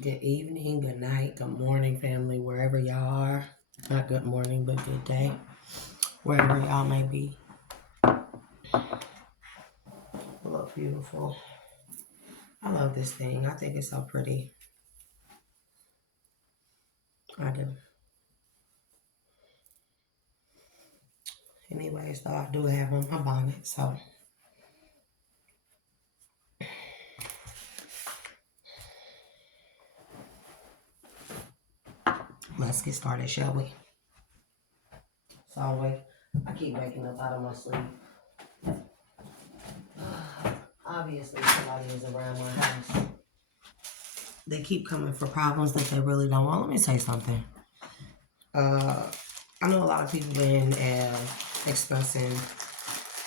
Good evening, good night, good morning, family, wherever y'all are. Not good morning, but good day, wherever y'all may be. Look beautiful. I love this thing. I think it's so pretty. I do. Anyways, though, I do have on my bonnet, so let's get started, shall we? So I keep waking up out of my sleep. Obviously, somebody is around my house. They keep coming for problems that they really don't want. Let me say something. I know a lot of people been expressing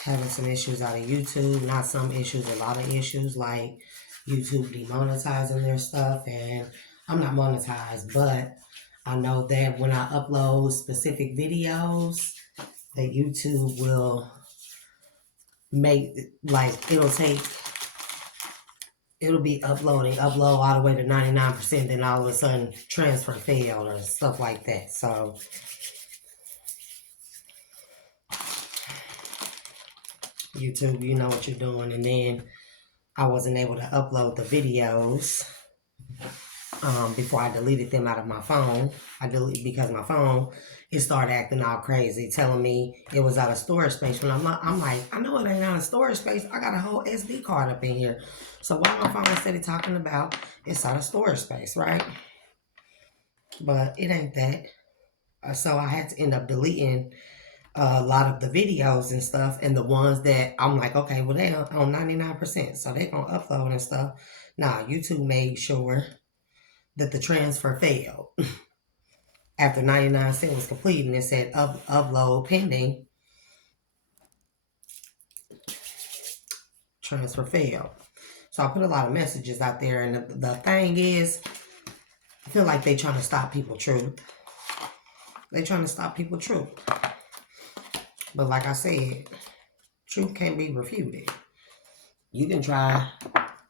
having some issues out of YouTube. Not some issues, a lot of issues, like YouTube demonetizing their stuff. And I'm not monetized, but I know that when I upload specific videos, that YouTube will make, like, it'll be upload all the way to 99%, then all of a sudden transfer failed or stuff like that. So YouTube, you know what you're doing. And then I wasn't able to upload the videos before I deleted them out of my phone. I deleted because my phone, it started acting all crazy, telling me it was out of storage space. When I'm like, I know it ain't out of storage space. I got a whole SD card up in here. So why my phone steady talking about it's out of storage space, right? But it ain't that. So I had to end up deleting a lot of the videos and stuff, and the ones that I'm like, okay, well, they on 99%, so they gonna upload and stuff. Nah, YouTube made sure that the transfer failed. After 99% was complete and it said upload pending, transfer failed. So I put a lot of messages out there, and the thing is, I feel like they trying to stop people truth. They trying to stop people truth. But like I said, truth can't be refuted. You can try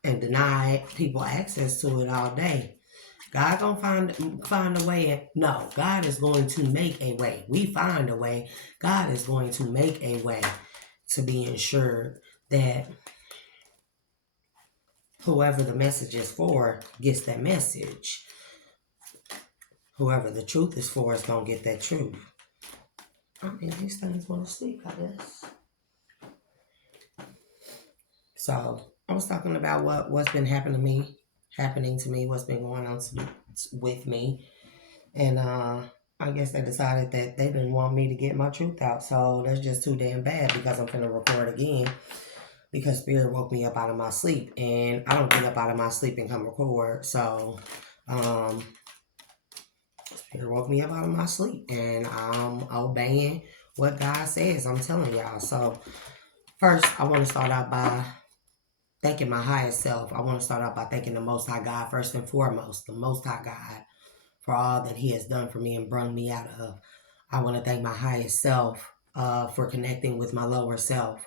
and deny people access to it all day. God gonna find a way. No, God is going to make a way. We find a way. God is going to make a way to be ensured that whoever the message is for gets that message. Whoever the truth is for is gonna get that truth. I mean, these things want to sleep, I guess. So I was talking about what's been happening to me, what's been going on with me, and I guess they decided that they didn't want me to get my truth out. So that's just too damn bad, because I'm gonna record again, because Spirit woke me up out of my sleep, and I don't get up out of my sleep and come record. So Spirit woke me up out of my sleep, and I'm obeying what God says. I'm telling y'all. So first, I want to start out by thanking my highest self. I want to start out by thanking the Most High God first and foremost, the Most High God, for all that He has done for me and brought me out of. I want to thank my highest self for connecting with my lower self.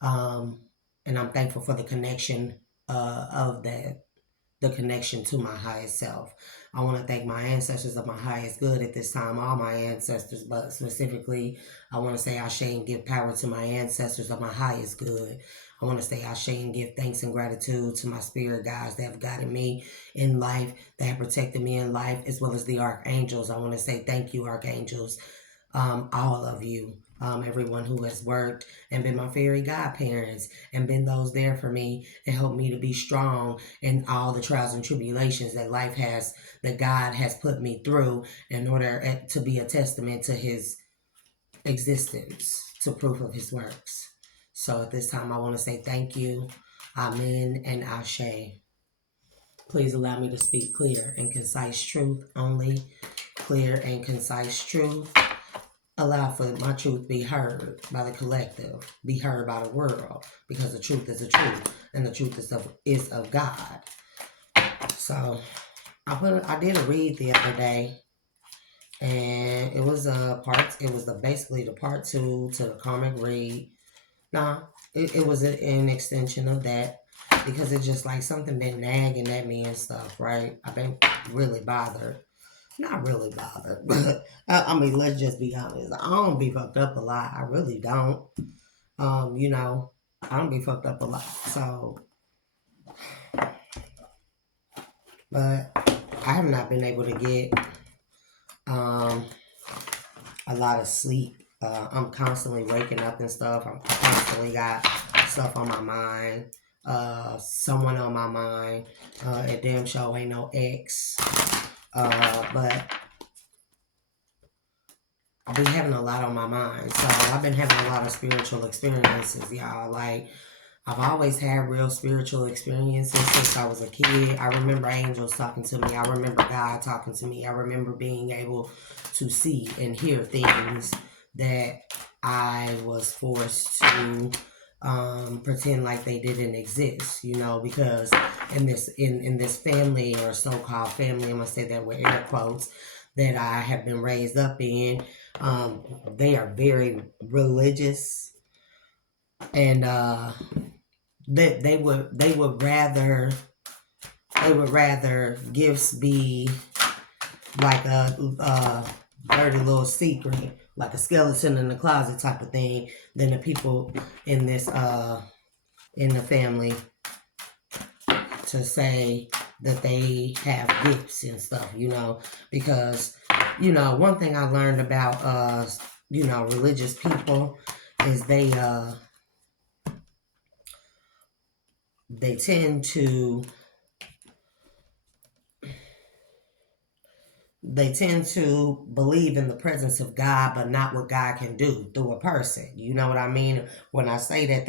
And I'm thankful for the connection of that, the connection to my highest self. I want to thank my ancestors of my highest good at this time, all my ancestors, but specifically, I want to say Ashe and give power to my ancestors of my highest good. I want to say Ashe and give thanks and gratitude to my spirit guides that have guided me in life, that have protected me in life, as well as the archangels. I want to say thank you, archangels, all of you. Everyone who has worked and been my fairy godparents and been those there for me and helped me to be strong in all the trials and tribulations that life has, that God has put me through in order to be a testament to His existence, to proof of His works. So at this time, I want to say thank you, Amen and Ashe. Please allow me to speak clear and concise truth only. Clear and concise truth. Allow for my truth be heard by the collective, be heard by the world, because the truth is the truth, and the truth is of God. So I did a read the other day, and it was basically the part 2 to the karmic read. No, it was an extension of that. because it's just like something been nagging at me and stuff, right? I've been really bothered. Not really bothered, but I mean, let's just be honest. I don't be fucked up a lot. I really don't. You know, I don't be fucked up a lot. So, but I have not been able to get um a lot of sleep. I'm constantly waking up and stuff. I'm constantly got stuff on my mind. Someone on my mind. It damn show ain't no ex. But I've been having a lot on my mind. So I've been having a lot of spiritual experiences, y'all. Like, I've always had real spiritual experiences since I was a kid. I remember angels talking to me. I remember God talking to me. I remember being able to see and hear things that I was forced to pretend like they didn't exist, you know, because in this family, or so-called family, I'm gonna say that with air quotes, that I have been raised up in, they are very religious, and they would rather gifts be like a dirty little secret, like a skeleton in the closet type of thing, than the people in this in the family to say that they have gifts and stuff, you know, because, you know, one thing I learned about you know, religious people is they tend to believe in the presence of God, but not what God can do through a person. You know what I mean? When I say that,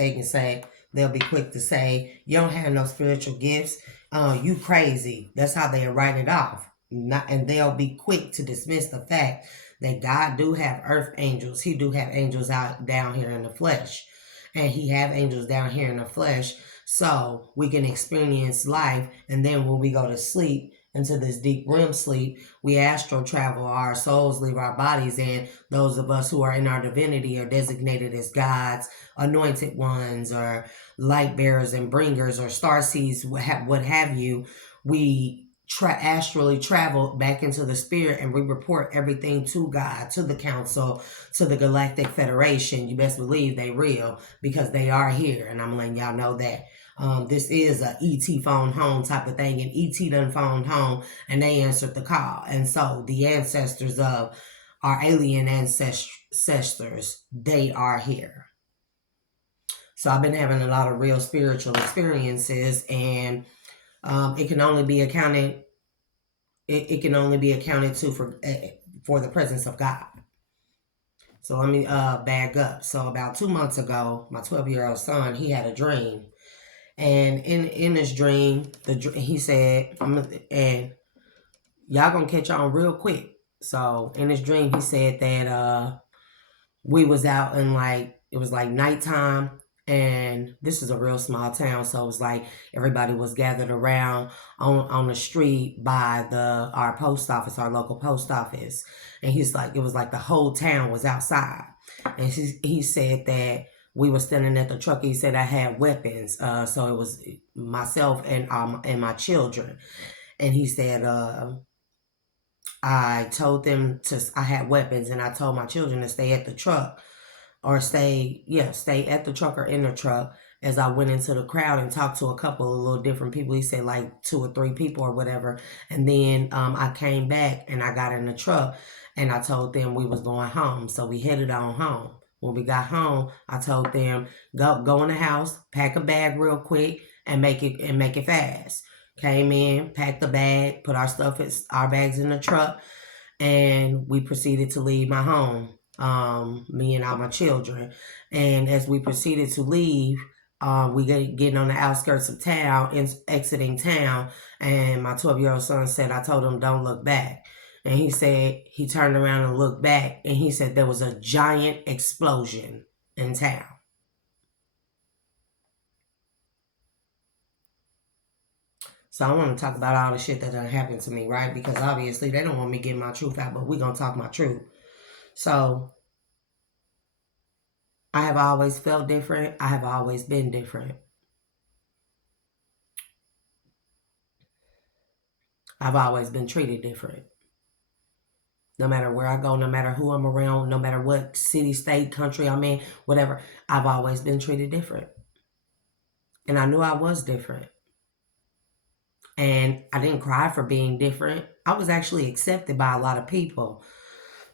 they'll be quick to say, you don't have no spiritual gifts. You crazy. That's how they write it off. And they'll be quick to dismiss the fact that God do have earth angels. He do have angels out down here in the flesh. And he have angels down here in the flesh. So we can experience life. And then when we go to sleep, into this deep REM sleep, we astral travel, our souls leave our bodies, and those of us who are in our divinity are designated as gods, anointed ones, or light bearers and bringers, or star seeds, what have you. We astrally travel back into the spirit, and we report everything to God, to the council, to the Galactic Federation. You best believe they real, because they are here, and I'm letting y'all know that. This is a ET phone home type of thing, and ET done phoned home, and they answered the call. And so the ancestors of our alien ancestors, they are here. So I've been having a lot of real spiritual experiences, and it can only be accounted. It can only be accounted to for the presence of God. So let me back up. So about 2 months ago, my 12-year-old son, he had a dream. And in this dream, he said, and y'all gonna catch on real quick. So in this dream, he said that we was out in, like, it was like nighttime, and this is a real small town, so it was like everybody was gathered around on the street by our post office, our local post office. And he's like, it was like the whole town was outside. And he said that we were standing at the truck. He said I had weapons, so it was myself and my children. And he said I told them I had weapons, and I told my children to stay at the truck, or stay at the truck or in the truck, as I went into the crowd and talked to a couple of little different people. He said like 2 or 3 people or whatever. And then I came back and I got in the truck, and I told them we was going home. So we headed on home. When we got home, I told them, go in the house, pack a bag real quick, and make it fast. Came in, packed the bag, put our bags in the truck, and we proceeded to leave my home, me and all my children. And as we proceeded to leave, we getting on the outskirts of town, exiting town, and my 12-year-old son said, I told him, don't look back. And he said he turned around and looked back, and he said there was a giant explosion in town. So I want to talk about all the shit that done happened to me, right? Because obviously they don't want me getting my truth out, but we're going to talk my truth. So I have always felt different. I have always been different. I've always been treated different. No matter where I go, no matter who I'm around, no matter what city, state, country I'm in, whatever, I've always been treated different. And I knew I was different. And I didn't cry for being different. I was actually accepted by a lot of people.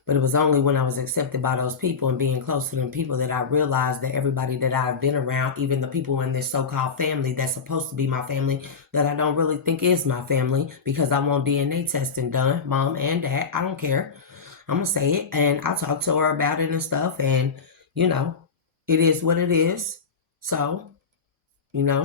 But it was only when I was accepted by those people and being close to them people that I realized that everybody that I've been around, even the people in this so-called family that's supposed to be my family, that I don't really think is my family because I want DNA testing done, mom and dad. I don't care. I'm going to say it. And I talked to her about it and stuff. And, it is what it is. So,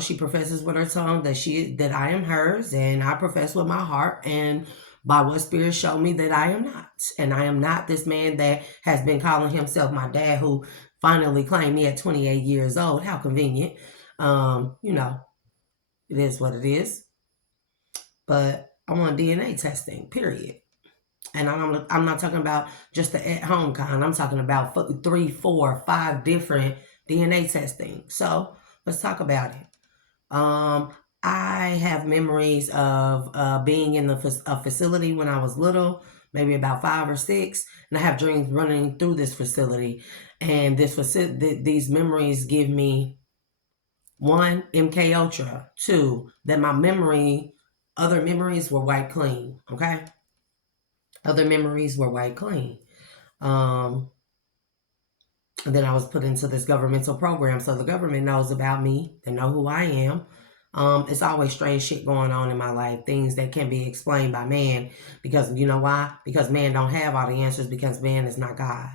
she professes with her tongue that I am hers, and I profess with my heart, and by what spirit showed me that I am not. And I am not this man that has been calling himself my dad, who finally claimed me at 28 years old. How convenient. It is what it is. But I want DNA testing, period. And I'm not talking about just the at-home kind. I'm talking about 3, 4, 5 different DNA testing. So let's talk about it. I have memories of being in a facility when I was little, maybe about 5 or 6, and I have dreams running through this facility. And these memories give me, 1, MK Ultra, 2, that other memories were wiped clean. Okay, other memories were wiped clean. And then I was put into this governmental program, so the government knows about me. They know who I am. It's always strange shit going on in my life, things that can be explained by man, because you know why? Because man don't have all the answers, because man is not God.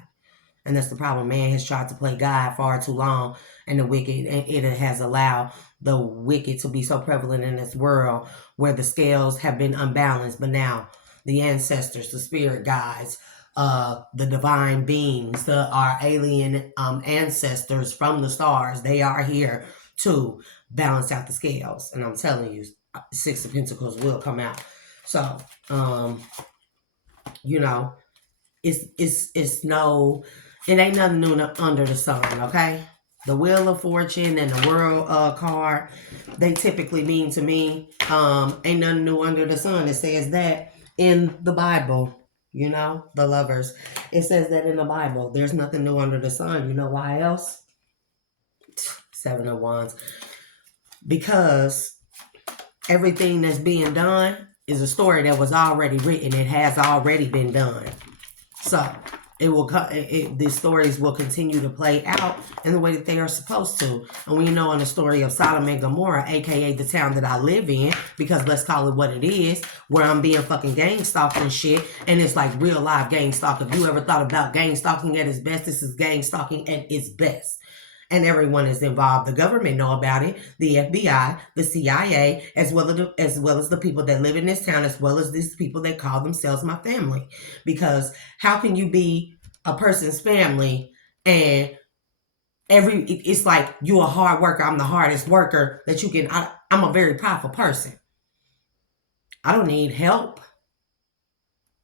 And that's the problem. Man has tried to play God far too long, and it has allowed the wicked to be so prevalent in this world where the scales have been unbalanced. But now the ancestors, the spirit guides, the divine beings, our alien ancestors from the stars, they are here to balance out the scales. And I'm telling you, 6 of Pentacles will come out. So, it ain't nothing new under the sun, okay? The Wheel of Fortune and the World card, they typically mean to me, ain't nothing new under the sun. It says that in the Bible, the lovers. It says that in the Bible. There's nothing new under the sun. You know why else? 7 of Wands. Because everything that's being done is a story that was already written. It has already been done. So these stories will continue to play out in the way that they are supposed to. And we know in the story of Sodom and Gomorrah, aka the town that I live in, because let's call it what it is, where I'm being fucking gang stalked and shit, and it's like real live gang stalk. If you ever thought about gang stalking at its best, this is gang stalking at its best. And everyone is involved. The government know about it. The FBI, the CIA, as well as the people that live in this town, as well as these people that call themselves my family. Because how can you be a person's family and it's like you a hard worker? I'm the hardest worker that you can. I'm a very powerful person. I don't need help.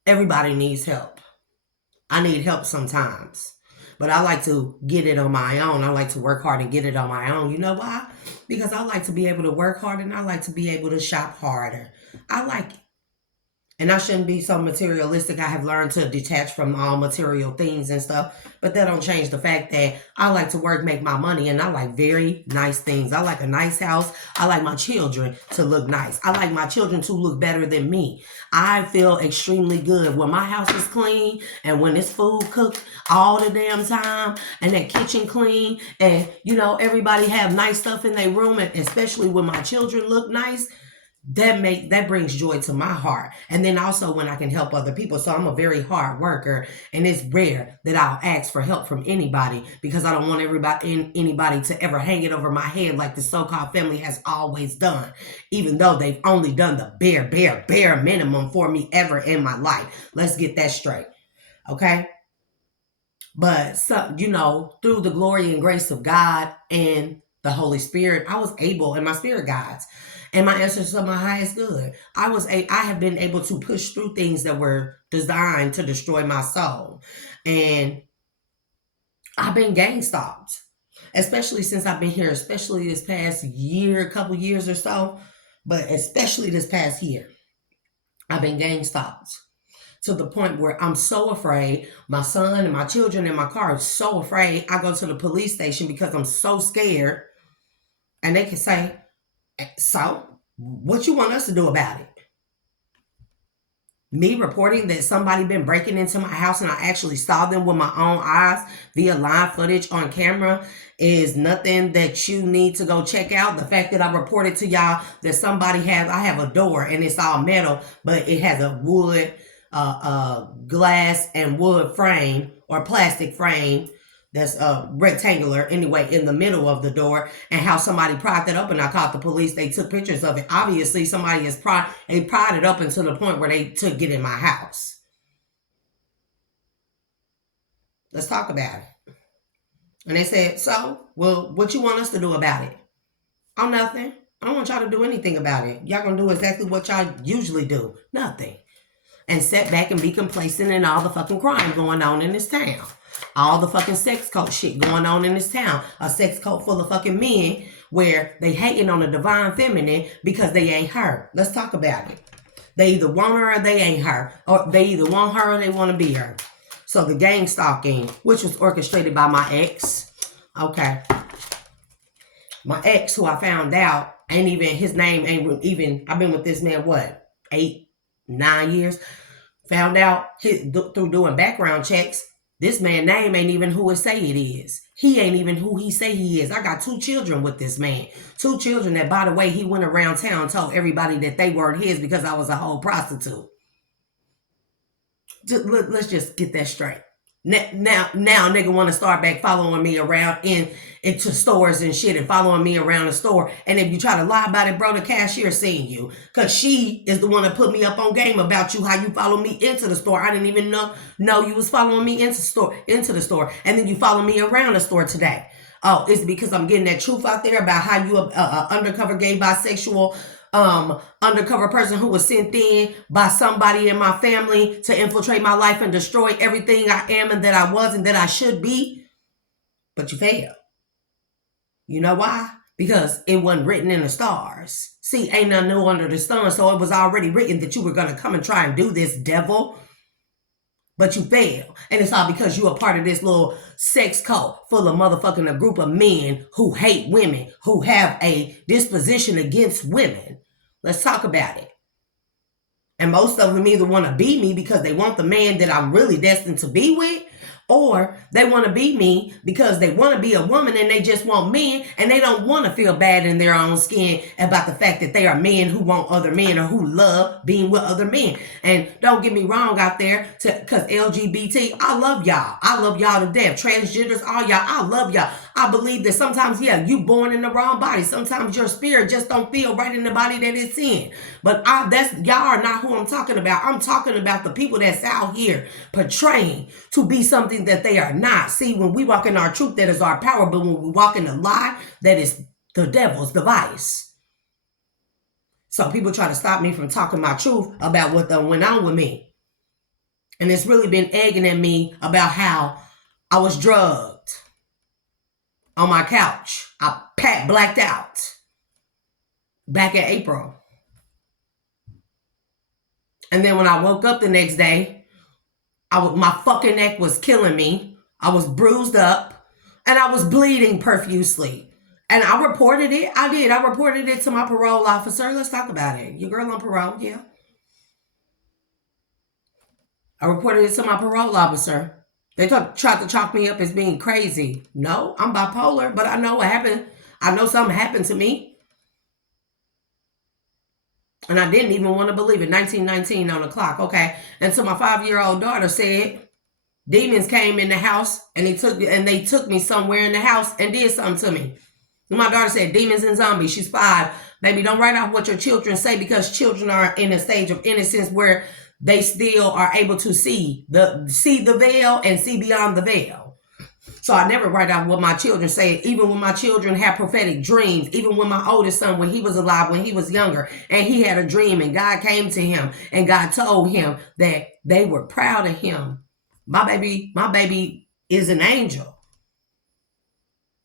Everybody needs help. I need help sometimes. But I like to get it on my own. I like to work hard and get it on my own. You know why? Because I like to be able to work hard, and I like to be able to shop harder. I like it. And I shouldn't be so materialistic. I have learned to detach from all material things and stuff. But that don't change the fact that I like to work, make my money, and I like very nice things. I like a nice house. I like my children to look nice. I like my children to look better than me. I feel extremely good when my house is clean and when it's food cooked all the damn time and that kitchen clean and, everybody have nice stuff in their room, and especially when my children look nice. That brings joy to my heart. And then also when I can help other people. So I'm a very hard worker, and it's rare that I'll ask for help from anybody, because I don't want anybody to ever hang it over my head like the so-called family has always done, even though they've only done the bare minimum for me ever in my life. Let's get that straight. Okay? But through the glory and grace of God and the Holy Spirit, I was able, and my spirit guides and my answers to my highest good, I have been able to push through things that were designed to destroy my soul. And I've been gang stalked, especially since I've been here, especially this past year, couple years or so, but especially this past year. I've been gang stalked to the point where I'm so afraid. My son and my children in my car are so afraid. I go to the police station because I'm so scared. And they can say, so, what you want us to do about it? Me reporting that somebody been breaking into my house and I actually saw them with my own eyes via live footage on camera is nothing that you need to go check out. The fact that I reported to y'all that I have a door and it's all metal, but it has a wood, glass and wood frame or plastic frame that's rectangular anyway in the middle of the door, and how somebody pried that up, and I called the police. They took pictures of it. Obviously somebody has pried it up until the point where they took it in my house. Let's talk about it. And they said, so, well, what you want us to do about it? Oh, nothing. I don't want y'all to do anything about it. Y'all gonna do exactly what y'all usually do. Nothing. And sit back and be complacent in all the fucking crime going on in this town. All the fucking sex cult shit going on in this town. A sex cult full of fucking men where they hating on the divine feminine because they ain't her. Let's talk about it. They either want her or they ain't her. Or they either want her or they want to be her. So the gang stalking, which was orchestrated by my ex. Okay. My ex, who I found out, his name ain't even, I've been with this man, what, 8, 9 years? Found out through doing background checks, this man's name ain't even who it say it is. He ain't even who he say he is. I got 2 children with this man. 2 children that, by the way, he went around town and told everybody that they weren't his because I was a whole prostitute. Let's just get that straight. Now nigga want to start back following me around into stores and shit and following me around the store. And if you try to lie about it, bro, the cashier seen you. Because she is the one that put me up on game about you, how you follow me into the store. I didn't even know you was following me into the store. And then you follow me around the store today. Oh, is it because I'm getting that truth out there about how you undercover gay bisexual undercover person who was sent in by somebody in my family to infiltrate my life and destroy everything I am and that I was and that I should be? But you failed. You know why? Because it wasn't written in the stars. See, ain't nothing new under the sun, so it was already written that you were going to come and try and do this, devil. But you fail. And it's all because you are part of this little sex cult full of motherfucking a group of men who hate women, who have a disposition against women. Let's talk about it. And most of them either want to be me because they want the man that I'm really destined to be with, or they want to be me because they want to be a woman and they just want men and they don't want to feel bad in their own skin about the fact that they are men who want other men or who love being with other men. And don't get me wrong out there, because LGBT, I love y'all. I love y'all to death. Transgenders, all y'all, I love y'all. I believe that sometimes, yeah, you born in the wrong body. Sometimes your spirit just don't feel right in the body that it's in. But y'all are not who I'm talking about. I'm talking about the people that's out here portraying to be something that they are not. See, when we walk in our truth, that is our power. But when we walk in the lie, that is the devil's device. So people try to stop me from talking my truth about what went on with me. And it's really been egging at me about how I was drugged on my couch. I blacked out back in April. And then when I woke up the next day, my fucking neck was killing me. I was bruised up and I was bleeding profusely. And I reported it. I did. I reported it to my parole officer. Let's talk about it. Your girl on parole, yeah. I reported it to my parole officer. They tried to chalk me up as being crazy. No, I'm bipolar, but I know what happened. I know something happened to me. And I didn't even want to believe it. 1919 on the clock, okay? And so my 5-year-old daughter said, demons came in the house and they took me somewhere in the house and did something to me. And my daughter said, demons and zombies. She's 5. Baby, don't write off what your children say, because children are in a stage of innocence where they still are able to see the veil and see beyond the veil. So I never write out what my children say, even when my children have prophetic dreams, even when my oldest son, when he was alive, when he was younger, and he had a dream and God came to him and God told him that they were proud of him. My baby is an angel.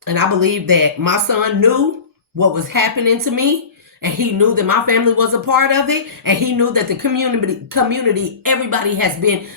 And I believe that my son knew what was happening to me And he knew that my family was a part of it. And he knew that the community, everybody has been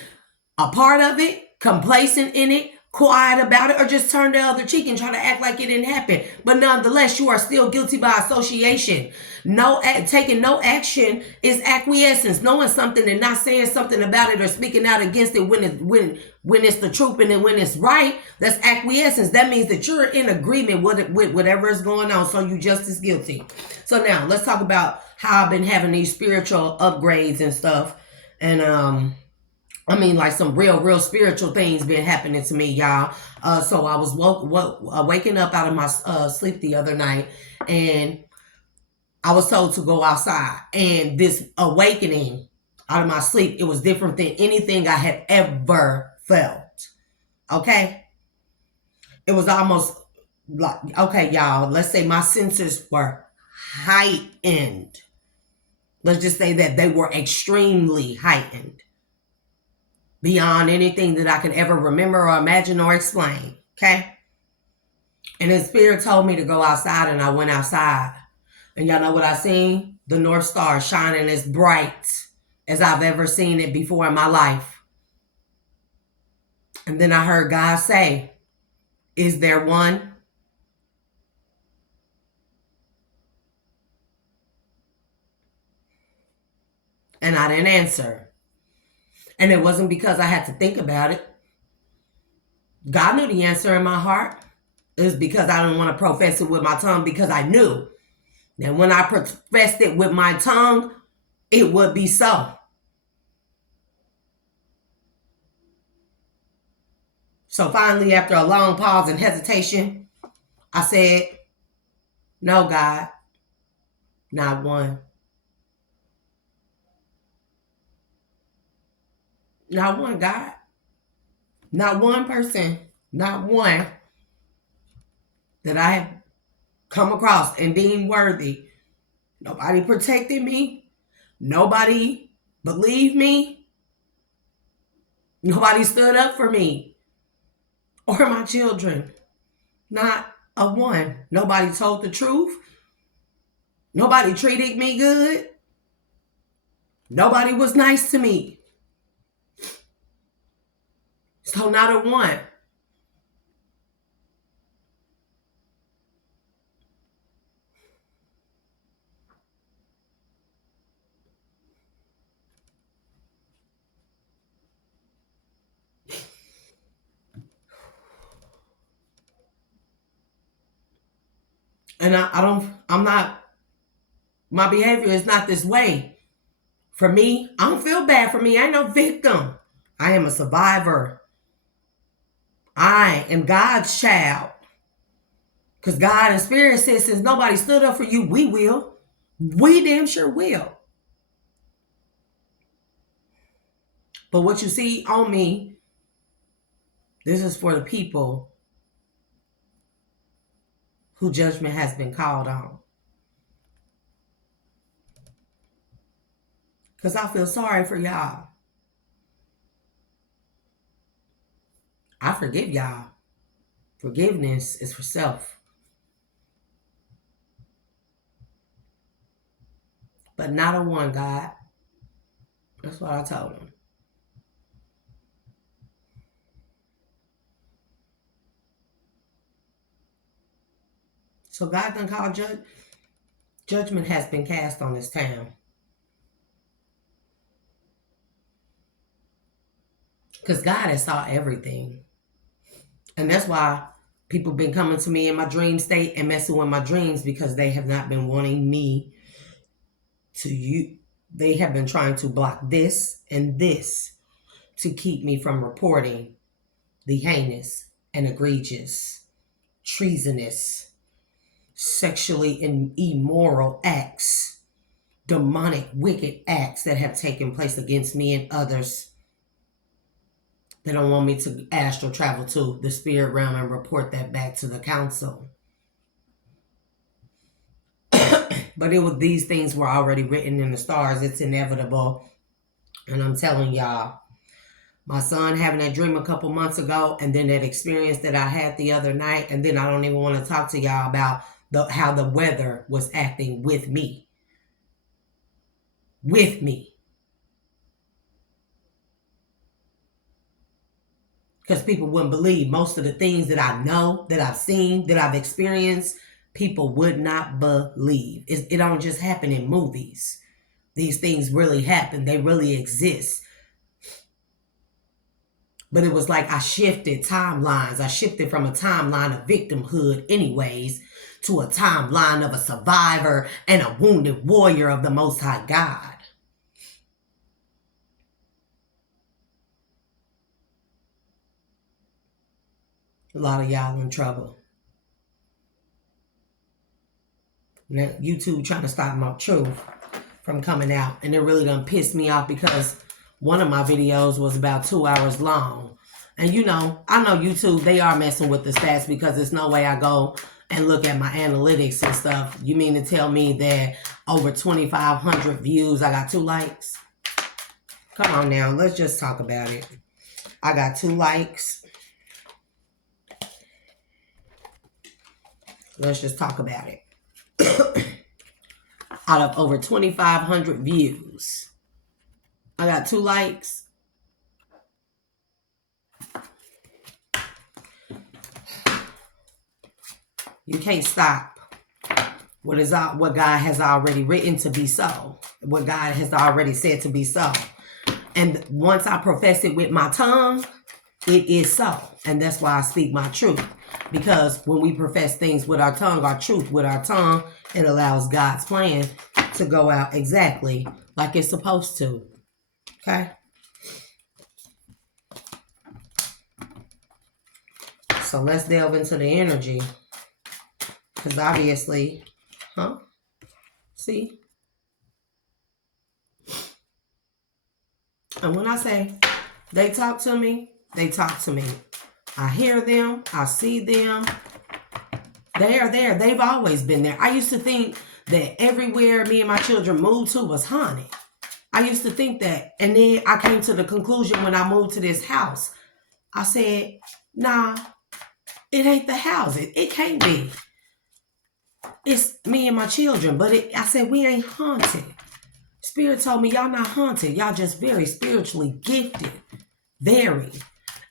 a part of it, complacent in it, quiet about it, or just turn the other cheek and try to act like it didn't happen. But nonetheless, you are still guilty by association. Taking no action is acquiescence. Knowing something and not saying something about it or speaking out against it when it's the truth and then when it's right, that's acquiescence. That means that you're in agreement with whatever is going on. So you just as guilty. So now let's talk about how I've been having these spiritual upgrades and stuff. And I mean, like some real spiritual things been happening to me, y'all. So I was waking up out of my sleep the other night, and I was told to go outside. And this awakening out of my sleep, it was different than anything I had ever felt. Okay? It was almost like, okay, y'all, let's say my senses were heightened. Let's just say that they were extremely heightened. Beyond anything that I can ever remember or imagine or explain. Okay? And the Spirit told me to go outside, and I went outside. And y'all know what I seen? The North Star shining as bright as I've ever seen it before in my life. And then I heard God say, "Is there one?" And I didn't answer. And it wasn't because I had to think about it. God knew the answer in my heart. It was because I didn't want to profess it with my tongue, because I knew that when I professed it with my tongue, it would be so. So finally, after a long pause and hesitation, I said, "No, God, not one. Not one, God. Not one person, not one that I have come across and deemed worthy. Nobody protected me. Nobody believed me. Nobody stood up for me or my children. Not a one. Nobody told the truth. Nobody treated me good. Nobody was nice to me. So not a one." And my behavior is not this way. For me, I don't feel bad for me. I ain't no victim. I am a survivor. I am God's child. Because God and Spirit says, since nobody stood up for you, we will. We damn sure will. But what you see on me, this is for the people whose judgment has been called on. Because I feel sorry for y'all. I forgive y'all. Forgiveness is for self. But not a one, God. That's what I told him. So God done called judgment has been cast on this town. Because God has saw everything. And that's why people been coming to me in my dream state and messing with my dreams, because they have not been wanting me to they have been trying to block this and this to keep me from reporting the heinous and egregious, treasonous, sexually immoral acts, demonic, wicked acts that have taken place against me and others. They don't want me to astral travel to the spirit realm and report that back to the council. But these things were already written in the stars. It's inevitable. And I'm telling y'all, my son having that dream a couple months ago, and then that experience that I had the other night, and then I don't even want to talk to y'all about how the weather was acting with me. with me. Because people wouldn't believe most of the things that I know, that I've seen, that I've experienced. People would not believe. It don't just happen in movies. These things really happen. They really exist. But it was like I shifted timelines. I shifted from a timeline of victimhood anyways to a timeline of a survivor and a wounded warrior of the Most High God. A lot of y'all in trouble. Now, YouTube trying to stop my truth from coming out. And it really done pissed me off because one of my videos was about 2 hours long. And you know, I know YouTube, they are messing with the stats because there's no way I go and look at my analytics and stuff. You mean to tell me that over 2,500 views, I got 2 likes? Come on now, let's just talk about it. I got 2 likes. Let's just talk about it. Out of over 2,500 views, I got 2 likes. You can't stop what God has already written to be so. What God has already said to be so. And once I profess it with my tongue, it is so. And that's why I speak my truth. Because when we profess things with our tongue, our truth with our tongue, it allows God's plan to go out exactly like it's supposed to. Okay? So let's delve into the energy. Because obviously, see? And when I say they talk to me, they talk to me. I hear them. I see them. They are there. They've always been there. I used to think that everywhere me and my children moved to was haunted. I used to think that. And then I came to the conclusion when I moved to this house. I said, nah, it ain't the house. It can't be. It's me and my children. But I said, we ain't haunted. Spirit told me, y'all not haunted. Y'all just very spiritually gifted. Very.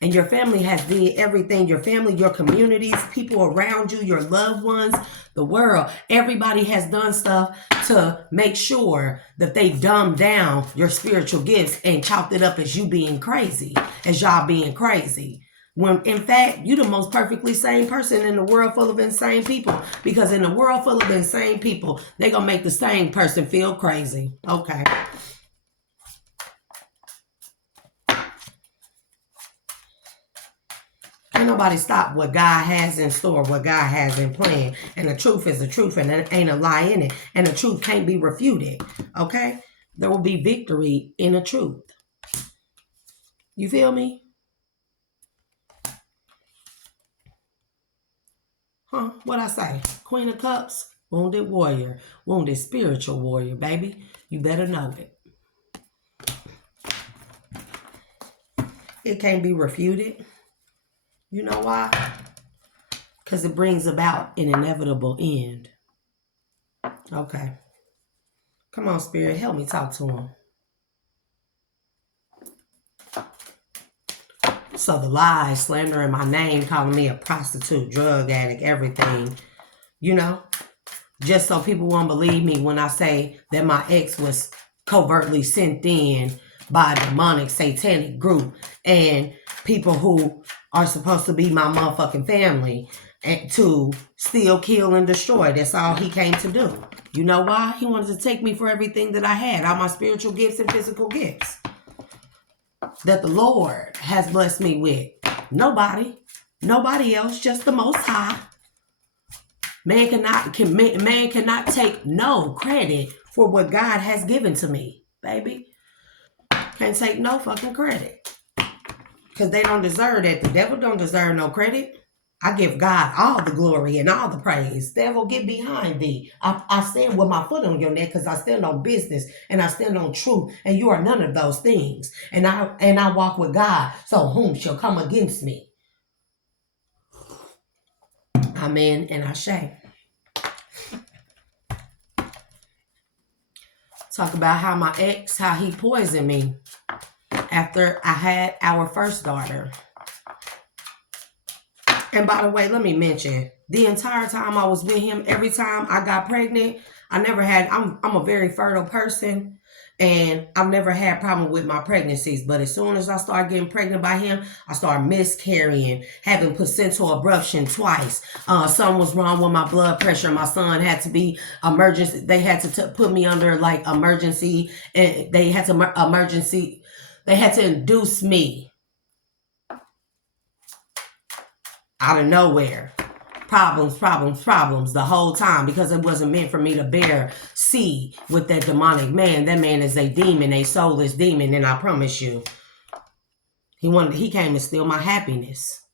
And your family has did everything. Your family, your communities, people around you, your loved ones, the world. Everybody has done stuff to make sure that they dumbed down your spiritual gifts and chalked it up as you being crazy, as y'all being crazy. When in fact, you the most perfectly sane person in the world full of insane people. Because in the world full of insane people, they're going to make the same person feel crazy. Okay. Ain't nobody stop what God has in store, what God has in plan. And the truth is the truth, and there ain't a lie in it. And the truth can't be refuted. Okay? There will be victory in the truth. You feel me? What I say? Queen of Cups, wounded warrior, wounded spiritual warrior, baby. You better know it. It can't be refuted. You know why? Because it brings about an inevitable end. Okay. Come on, Spirit. Help me talk to him. So the lies, slandering my name, calling me a prostitute, drug addict, everything, you know, just so people won't believe me when I say that my ex was covertly sent in by a demonic satanic group and people who are supposed to be my motherfucking family and to steal, kill, and destroy. That's all he came to do. You know why? He wanted to take me for everything that I had, all my spiritual gifts and physical gifts that the Lord has blessed me with. Nobody else, just the Most High. Man cannot take no credit for what God has given to me, baby. Can't take no fucking credit. Because they don't deserve that. The devil don't deserve no credit. I give God all the glory and all the praise. Devil, get behind thee. I stand with my foot on your neck because I stand on business and I stand on truth. And you are none of those things. And I walk with God. So whom shall come against me? Amen and Ashe. Talk about how my ex, how he poisoned me after I had our first daughter. And by the way, let me mention, the entire time I was with him, every time I got pregnant, I'm a very fertile person, and I've never had problem with my pregnancies. But as soon as I started getting pregnant by him, I started miscarrying, having placental abruption twice. Something was wrong with my blood pressure. My son had to be emergency. They had to put me under like emergency, and they had to induce me out of nowhere. Problems the whole time, because it wasn't meant for me to bear seed with that demonic man. That man is a demon, a soulless demon, and I promise you, he came to steal my happiness.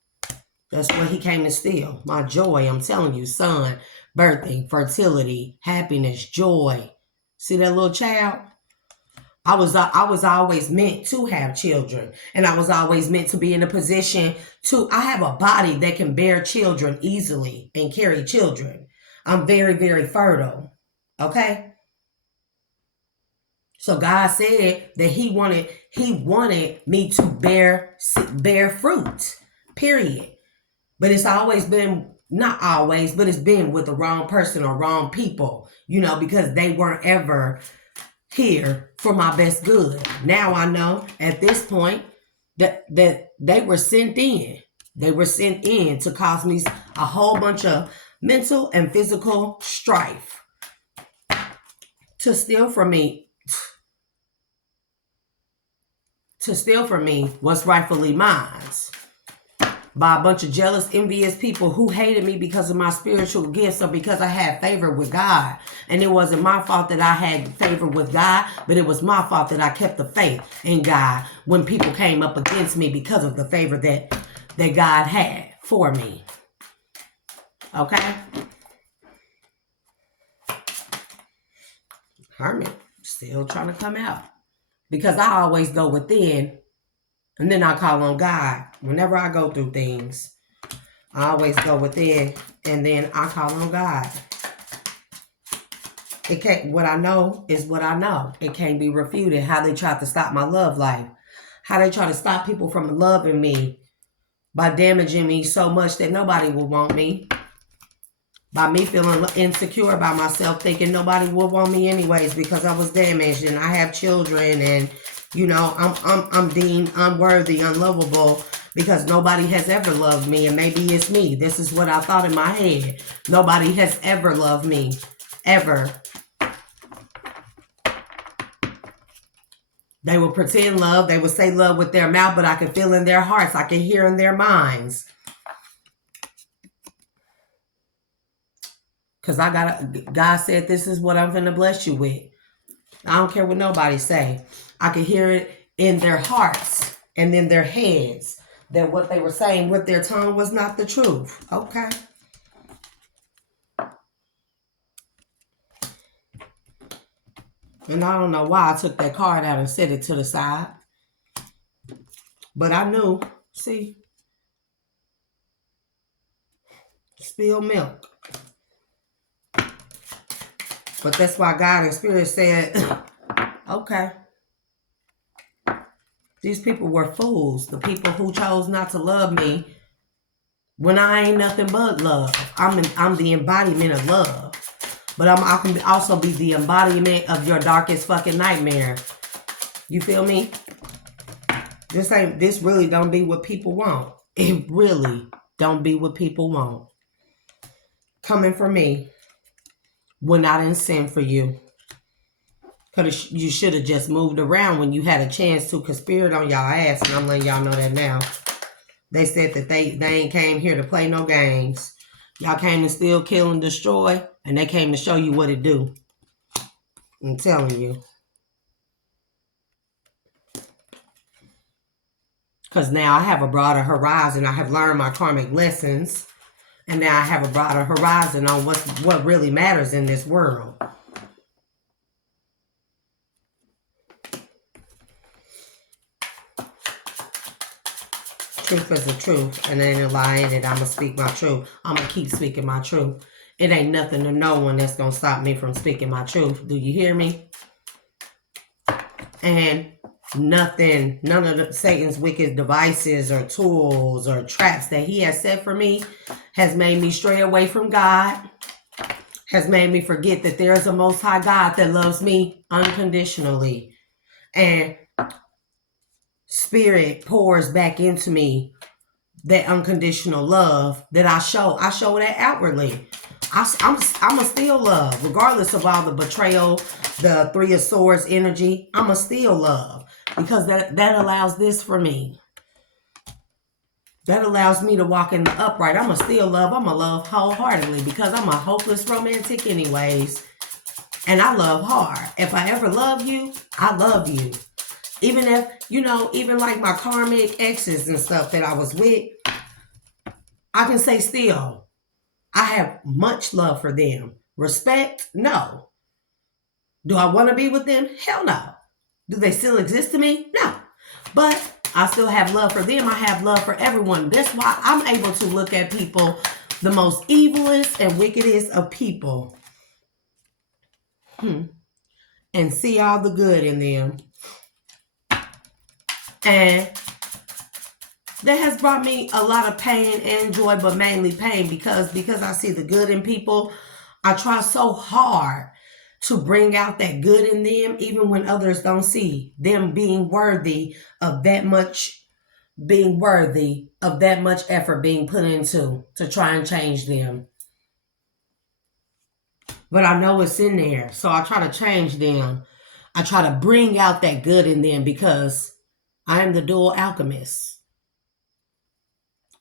That's what he came to steal. My joy, I'm telling you, son, birthing, fertility, happiness, joy. See that little child? I was always meant to have children, and I was always meant to be in a position to, I have a body that can bear children easily and carry children. I'm very, very fertile. Okay? So God said that he wanted me to bear fruit. Period. But it's always been, not always, but it's been with the wrong person or wrong people, because they weren't ever here for my best good. Now I know at this point that they were sent in. They were sent in to cause me a whole bunch of mental and physical strife, to steal from me what's rightfully mine, by a bunch of jealous, envious people who hated me because of my spiritual gifts or because I had favor with God. And it wasn't my fault that I had favor with God, but it was my fault that I kept the faith in God when people came up against me because of the favor that God had for me. Okay? Hermit, still trying to come out. Because I always go within, and then I call on God. Whenever I go through things, I always go within, and then I call on God. What I know is what I know. It can't be refuted. How they tried to stop my love life. How they try to stop people from loving me by damaging me so much that nobody will want me. By me feeling insecure about myself, thinking nobody will want me anyways because I was damaged and I have children, and I'm deemed unworthy, unlovable because nobody has ever loved me, and maybe it's me. This is what I thought in my head. Nobody has ever loved me, ever. They will pretend love. They will say love with their mouth, but I can feel in their hearts. I can hear in their minds. Because God said, this is what I'm going to bless you with. I don't care what nobody say. I can hear it in their hearts and in their heads that what they were saying with their tongue was not the truth. Okay. And I don't know why I took that card out and set it to the side. But I knew. See? Spilled milk. But that's why God and Spirit said, okay. These people were fools. The people who chose not to love me when I ain't nothing but love. I'm the embodiment of love. But I can also be the embodiment of your darkest fucking nightmare. You feel me? This really don't be what people want. It really don't be what people want. Coming from me when I didn't send for you. Because you should have just moved around when you had a chance to, because Spirit on y'all ass, and I'm letting y'all know that now. They said that they ain't came here to play no games. Y'all came to steal, kill, and destroy, and they came to show you what it do. I'm telling you. Because now I have a broader horizon. I have learned my karmic lessons. And now I have a broader horizon on what really matters in this world. Truth is the truth, and ain't a lie in it. I'm going to speak my truth. I'm going to keep speaking my truth. It ain't nothing to no one that's going to stop me from speaking my truth. Do you hear me? And nothing, none of Satan's wicked devices or tools or traps that he has set for me has made me stray away from God, has made me forget that there is a Most High God that loves me unconditionally. And Spirit pours back into me that unconditional love that I show. I show that outwardly. I'm a still love, regardless of all the betrayal, the Three of Swords energy. I'm a still love because that allows this for me. That allows me to walk in the upright. I'm a still love. I'm a love wholeheartedly because I'm a hopeless romantic anyways. And I love hard. If I ever love you, I love you. Even if, even like my karmic exes and stuff that I was with, I can say still, I have much love for them. Respect? No. Do I want to be with them? Hell no. Do they still exist to me? No. But I still have love for them. I have love for everyone. That's why I'm able to look at people, the most evilest and wickedest of people, and see all the good in them. And that has brought me a lot of pain and joy, but mainly pain because I see the good in people. I try so hard to bring out that good in them, even when others don't see them being worthy of that much effort being put into to try and change them. But I know it's in there, so I try to change them. I try to bring out that good in them because I am the dual alchemist.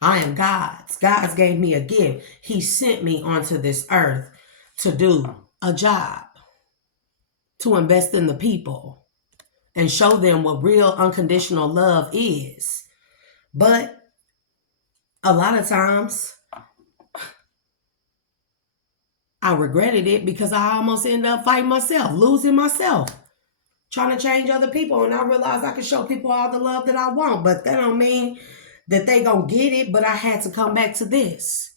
I am God's. God's gave me a gift. He sent me onto this earth to do a job, to invest in the people and show them what real unconditional love is. But a lot of times I regretted it because I almost ended up fighting myself, losing myself, trying to change other people. And I realized I can show people all the love that I want, but that don't mean that they gonna get it. But I had to come back to this.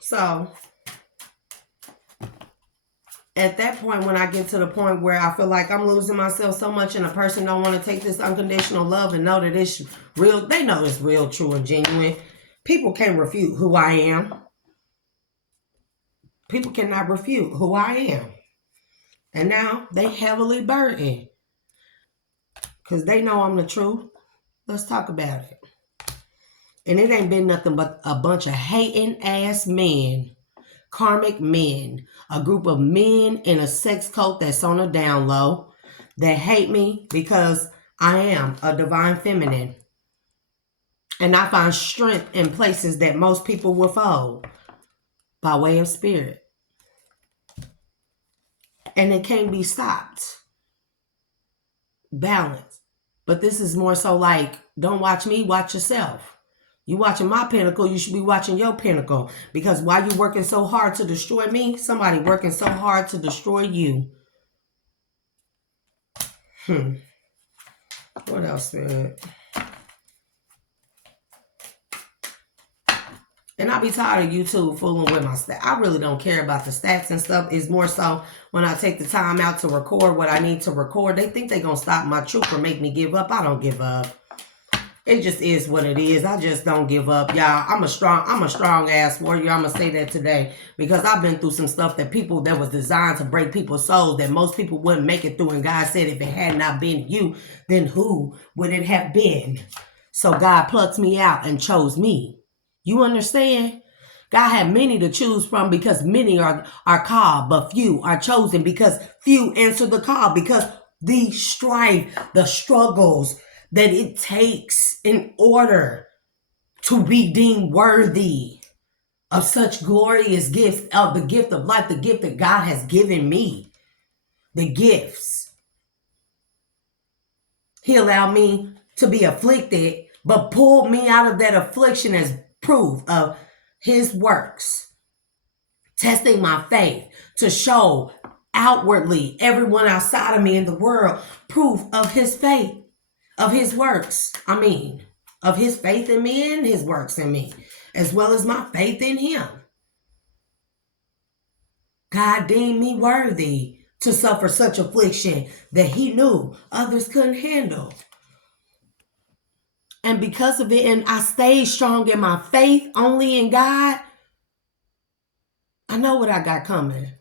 So at that point, when I get to the point where I feel like I'm losing myself so much and a person don't want to take this unconditional love and know that it's real, they know it's real, true, and genuine. People can't refute who I am. People cannot refute who I am. And now they heavily burdened because they know I'm the truth. Let's talk about it. And it ain't been nothing but a bunch of hating ass men, karmic men, a group of men in a sex cult that's on a down low that hate me because I am a divine feminine. And I find strength in places that most people withhold by way of spirit. And it can't be stopped. Balance. But this is more so like, don't watch me, watch yourself. You watching my pinnacle, you should be watching your pinnacle. Because while you working so hard to destroy me, somebody working so hard to destroy you. What else, man? And I be tired of YouTube fooling with my stats. I really don't care about the stats and stuff. It's more so when I take the time out to record what I need to record. They think they're going to stop my truth or make me give up. I don't give up. It just is what it is. I just don't give up, y'all. I'm a strong ass warrior. I'm going to say that today because I've been through some stuff that was designed to break people's souls that most people wouldn't make it through. And God said if it had not been you, then who would it have been? So God plucked me out and chose me. You understand? God had many to choose from because many are called, but few are chosen because few answer the call. Because the strife, the struggles that it takes in order to be deemed worthy of such glorious gifts, of the gift of life, the gift that God has given me, the gifts. He allowed me to be afflicted, but pulled me out of that affliction as proof of his works, testing my faith to show outwardly everyone outside of me in the world proof of his faith, of his works. of his faith in me and his works in me, as well as my faith in him. God deemed me worthy to suffer such affliction that he knew others couldn't handle. And because of it, and I stayed strong in my faith only in God, I know what I got coming.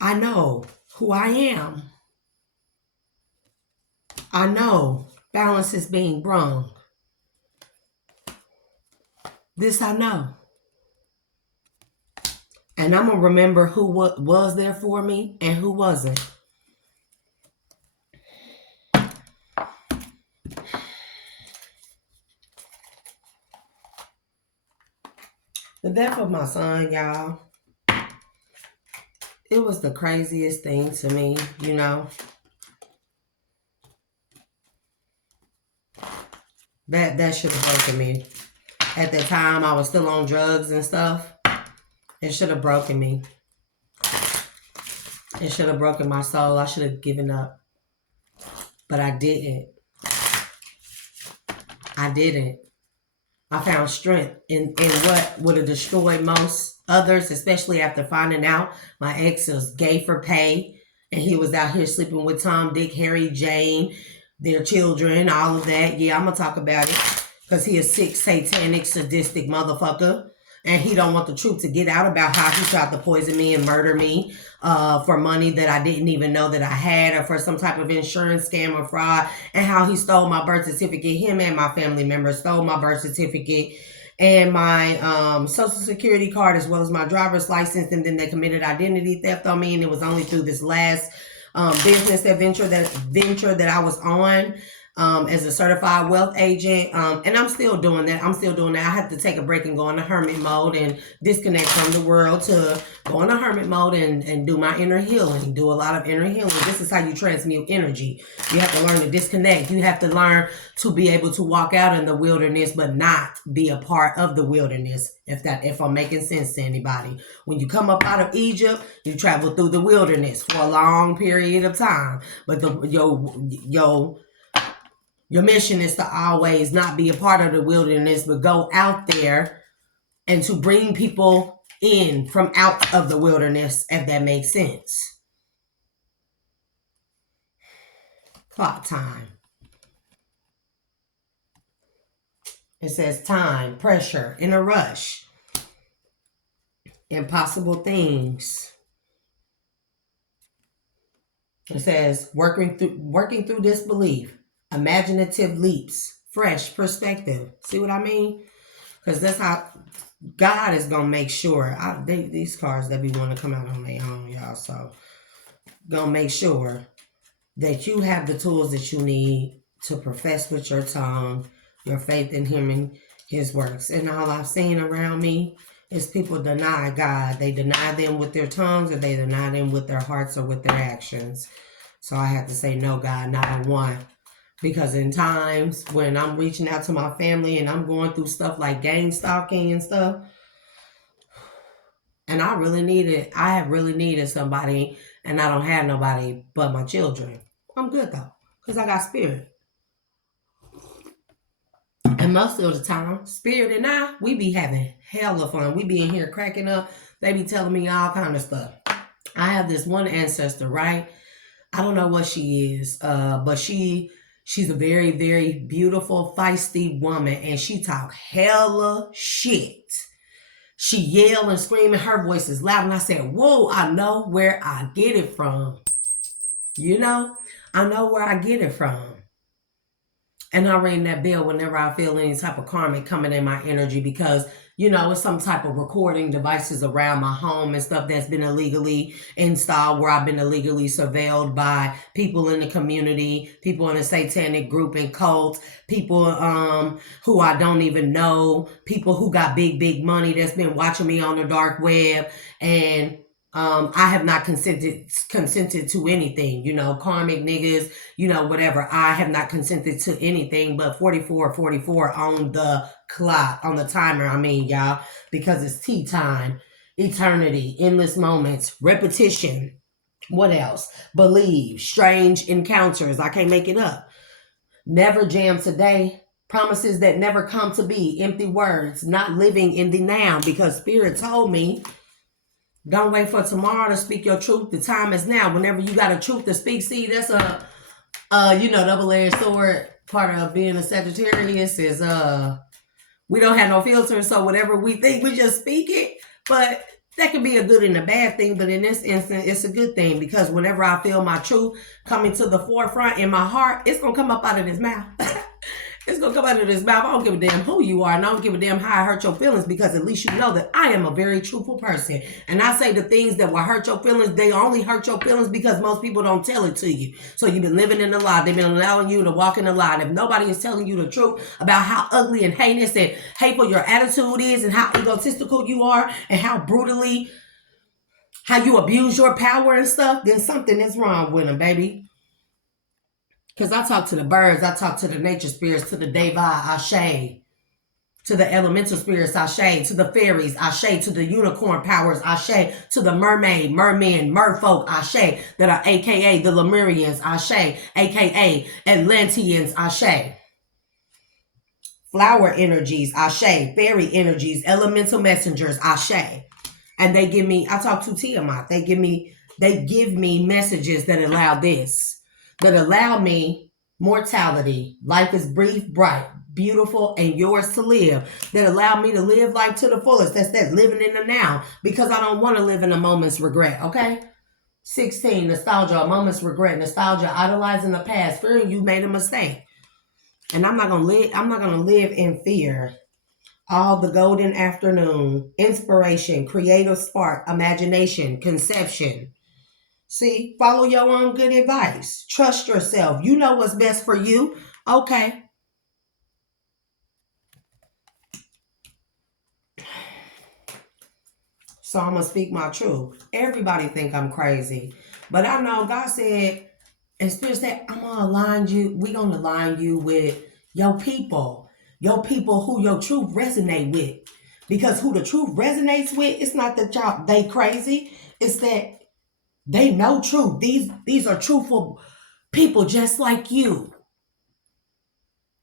I know who I am. I know balance is being brung. This I know. And I'm going to remember who was there for me and who wasn't. The death of my son, y'all, it was the craziest thing to me, you know. That should have broken me. At the time, I was still on drugs and stuff. It should have broken me. It should have broken my soul. I should have given up. But I didn't. I didn't. I found strength in what would have destroyed most others, especially after finding out my ex was gay for pay and he was out here sleeping with Tom, Dick, Harry, Jane, their children, all of that. Yeah, I'm going to talk about it because he is sick, satanic, sadistic motherfucker. And he don't want the truth to get out about how he tried to poison me and murder me for money that I didn't even know that I had, or for some type of insurance scam or fraud, and how he stole my birth certificate. Him and my family members stole my birth certificate and my social security card, as well as my driver's license, and then they committed identity theft on me. And it was only through this last business venture that I was on as a certified wealth agent. And I'm still doing that. I have to take a break and go into hermit mode and disconnect from the world to go into hermit mode and do my inner healing, do a lot of inner healing. This is how you transmute energy. You have to learn to disconnect. You have to learn to be able to walk out in the wilderness, but not be a part of the wilderness. If I'm making sense to anybody. When you come up out of Egypt, you travel through the wilderness for a long period of time. But your mission is to always not be a part of the wilderness, but go out there and to bring people in from out of the wilderness, if that makes sense. Clock time. It says time, pressure, in a rush, impossible things. It says working through disbelief, imaginative leaps, fresh perspective. See what I mean? Because that's how God is going to make sure. These cards, they be wanting to come out on their own, y'all. So, going to make sure that you have the tools that you need to profess with your tongue, your faith in him and his works. And all I've seen around me is people deny God. They deny them with their tongues, or they deny them with their hearts or with their actions. So I have to say, no, God, not a one. Because in times when I'm reaching out to my family and I'm going through stuff like gang stalking and stuff, and I have really needed somebody, and I don't have nobody but my children. I'm good though, because I got spirit. And most of the time, Spirit and I, we be having hella fun. We be in here cracking up. They be telling me all kind of stuff. I have this one ancestor, right? I don't know what she is, but she's a very, very beautiful, feisty woman, and she talk hella shit. She yell and scream, and her voice is loud. And I said, whoa, I know where I get it from. You know, I know where I get it from. And I ring that bell whenever I feel any type of karmic coming in my energy, because, you know, it's some type of recording devices around my home and stuff that's been illegally installed, where I've been illegally surveilled by people in the community, people in a satanic group and cult, people who I don't even know, people who got big, big money that's been watching me on the dark web. And I have not consented to anything, you know, karmic niggas, you know, whatever. I have not consented to anything but 44 on the clock, on the timer. I mean, y'all, because it's tea time, eternity, endless moments, repetition. What else? Believe, strange encounters. I can't make it up. Never jam today. Promises that never come to be, empty words, not living in the now, because Spirit told me, don't wait for tomorrow to speak your truth. The time is now. Whenever you got a truth to speak, see, that's a double-edged sword. Part of being a Sagittarius is we don't have no filter, so whatever we think, we just speak it. But that can be a good and a bad thing. But in this instance, it's a good thing, because whenever I feel my truth coming to the forefront in my heart, it's gonna come up out of this mouth. It's going to come out of this mouth. I don't give a damn who you are, and I don't give a damn how I hurt your feelings, because at least you know that I am a very truthful person. And I say the things that will hurt your feelings, they only hurt your feelings because most people don't tell it to you. So you've been living in the lie. They've been allowing you to walk in the lie. And if nobody is telling you the truth about how ugly and heinous and hateful your attitude is, and how egotistical you are, and how brutally, how you abuse your power and stuff, then something is wrong with them, baby. Because I talk to the birds, I talk to the nature spirits, to the Deva, Ashe, to the elemental spirits, Ashe, to the fairies, Ashe, to the unicorn powers, Ashe, to the mermaid, mermen, merfolk, Ashe, that are AKA the Lemurians, Ashe, AKA Atlanteans, Ashe. Flower energies, Ashe, fairy energies, elemental messengers, Ashe. And they give me, I talk to Tiamat, they give me messages that allow this. That allow me mortality. Life is brief, bright, beautiful, and yours to live. That allow me to live life to the fullest. That's that living in the now. Because I don't want to live in a moment's regret, okay? 16, nostalgia, a moment's regret. Nostalgia, idolizing the past, fearing you made a mistake. And I'm not gonna live in fear. All the golden afternoon, inspiration, creative spark, imagination, conception. See, follow your own good advice. Trust yourself. You know what's best for you. Okay. So I'm going to speak my truth. Everybody think I'm crazy. But I know God said, and Spirit said, I'm going to align you. We're going to align you with your people. Your people who your truth resonate with. Because who the truth resonates with, it's not that they crazy. It's that they know truth. These are truthful people just like you.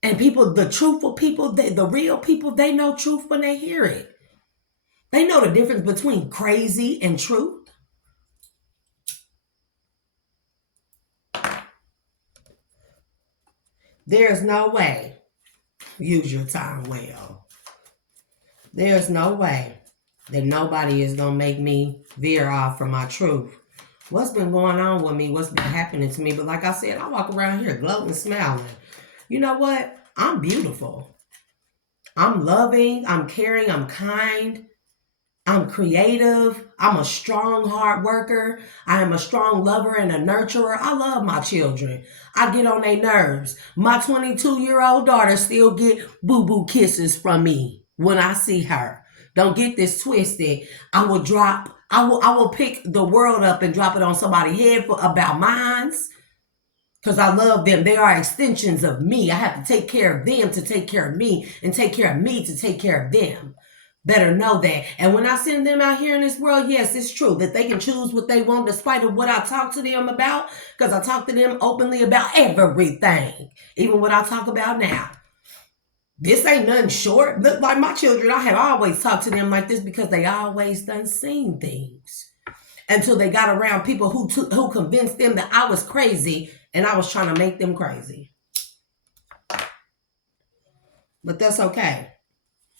And people, the truthful people, the real people, they know truth when they hear it. They know the difference between crazy and truth. There's no way. Use your time well. There's no way that nobody is going to make me veer off from my truth. What's been going on with me, what's been happening to me. But like I said, I walk around here gloating, smiling. You know what? I'm beautiful. I'm loving, I'm caring, I'm kind. I'm creative. I'm a strong hard worker. I am a strong lover and a nurturer. I love my children. I get on their nerves. My 22-year-old daughter still get boo-boo kisses from me when I see her. Don't get this twisted. I will pick the world up and drop it on somebody's head about mines. Because I love them. They are extensions of me. I have to take care of them to take care of me, and take care of me to take care of them. Better know that. And when I send them out here in this world, yes, it's true that they can choose what they want despite of what I talk to them about. Because I talk to them openly about everything. Even what I talk about now. This ain't nothing short. Look, like my children, I have always talked to them like this because they always done seen things. Until they got around people who convinced them that I was crazy and I was trying to make them crazy. But that's okay.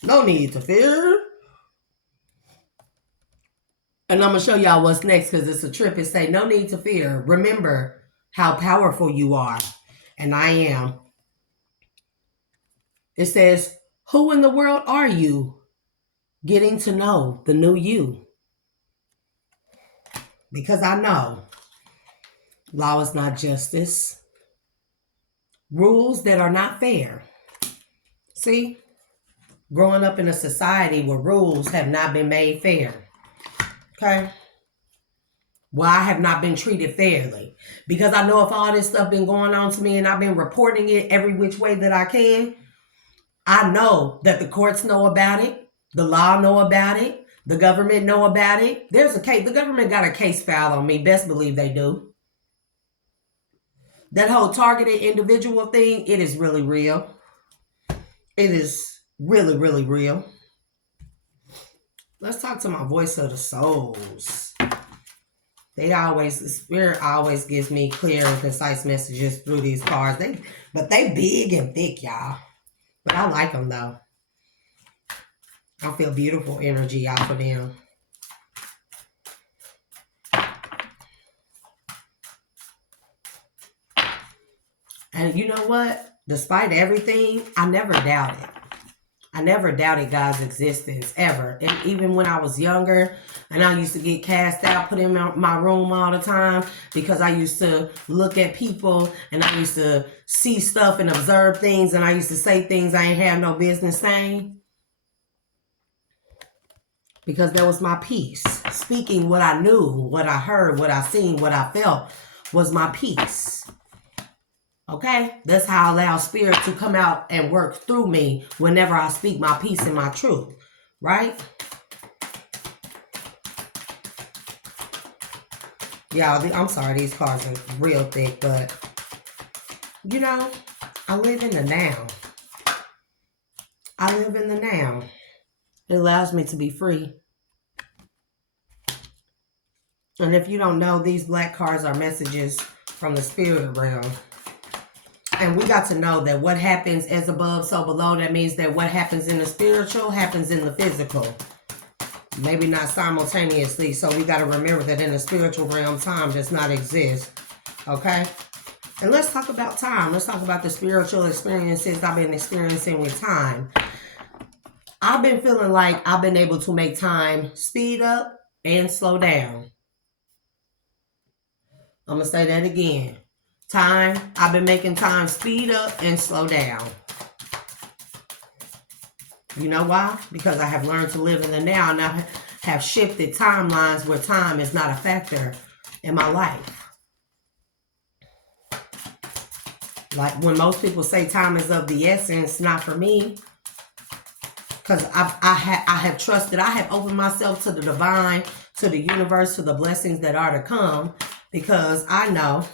No need to fear. And I'm going to show y'all what's next because it's a trip. It say, no need to fear. Remember how powerful you are. And I am. It says, who in the world are you? Getting to know the new you. Because I know law is not justice. Rules that are not fair. See? Growing up in a society where rules have not been made fair. Okay? Well, I have not been treated fairly. Because I know if all this stuff been going on to me and I've been reporting it every which way that I can, I know that the courts know about it. The law know about it. The government know about it. There's a case. The government got a case filed on me. Best believe they do. That whole targeted individual thing, it is really real. It is really, really real. Let's talk to my voice of the souls. The spirit always gives me clear and concise messages through these cards. They big and thick, y'all. But I like them though. I feel beautiful energy off of them. And you know what? Despite everything, I never doubted. I never doubted God's existence ever. And even when I was younger and I used to get cast out, put in my room all the time because I used to look at people and I used to see stuff and observe things and I used to say things I ain't have no business saying. Because that was my peace. Speaking what I knew, what I heard, what I seen, what I felt was my peace. Okay? That's how I allow spirit to come out and work through me whenever I speak my peace and my truth. Right? Y'all, I'm sorry, these cards are real thick, but you know, I live in the now. I live in the now. It allows me to be free. And if you don't know, these black cards are messages from the spirit realm. And we got to know that what happens as above, so below. That means that what happens in the spiritual happens in the physical. Maybe not simultaneously. So we got to remember that in the spiritual realm, time does not exist. Okay? And let's talk about time. Let's talk about the spiritual experiences I've been experiencing with time. I've been feeling like I've been able to make time speed up and slow down. I'm going to say that again. I've been making time speed up and slow down. You know why? Because I have learned to live in the now and I have shifted timelines where time is not a factor in my life. Like when most people say time is of the essence, not for me. Because I have trusted, I have opened myself to the divine, to the universe, to the blessings that are to come. Because I know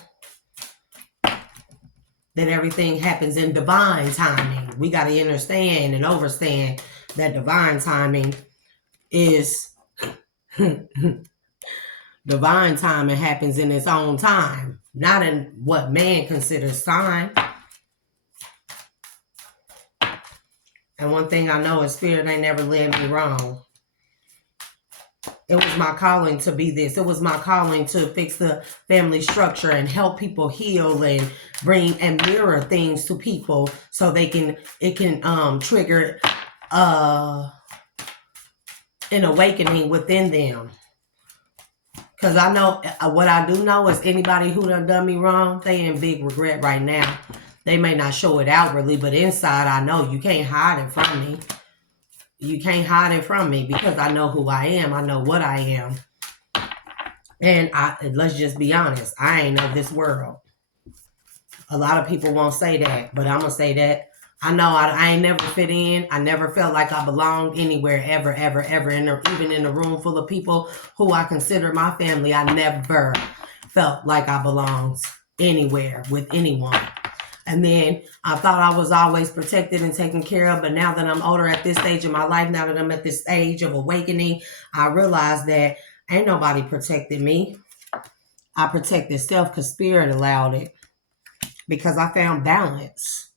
that everything happens in divine timing. We got to understand and understand that divine timing is divine timing happens in its own time, not in what man considers time. And one thing I know is spirit ain't never led me wrong. It was my calling to be this. It was my calling to fix the family structure and help people heal and bring and mirror things to people so it can trigger an awakening within them. Because I know what I do know is anybody who done me wrong, they in big regret right now. They may not show it outwardly, but inside I know you can't hide it from me. You can't hide it from me because I know who I am. I know what I am. And let's just be honest. I ain't of this world. A lot of people won't say that, but I'm going to say that. I know I ain't never fit in. I never felt like I belonged anywhere, ever. Even in a room full of people who I consider my family, I never felt like I belonged anywhere with anyone. And then I thought I was always protected and taken care of. But now that I'm older at this stage of my life, now that I'm at this stage of awakening, I realize that ain't nobody protected me. I protected self because spirit allowed it. Because I found balance.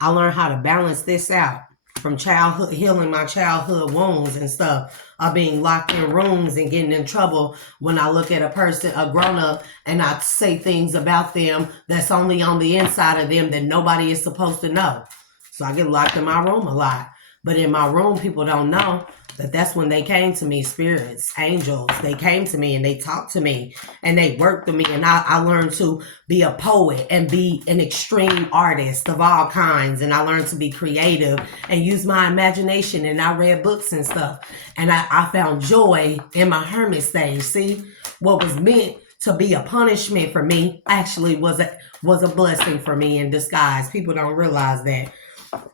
I learned how to balance this out. From childhood, healing my childhood wounds and stuff, of being locked in rooms and getting in trouble when I look at a person, a grown-up, and I say things about them that's only on the inside of them that nobody is supposed to know. So I get locked in my room a lot. But in my room, people don't know that that's when they came to me, spirits, angels. They came to me and they talked to me and they worked with me. And I learned to be a poet and be an extreme artist of all kinds. And I learned to be creative and use my imagination. And I read books and stuff. And I found joy in my hermit stage. See, what was meant to be a punishment for me actually was a blessing for me in disguise. People don't realize that.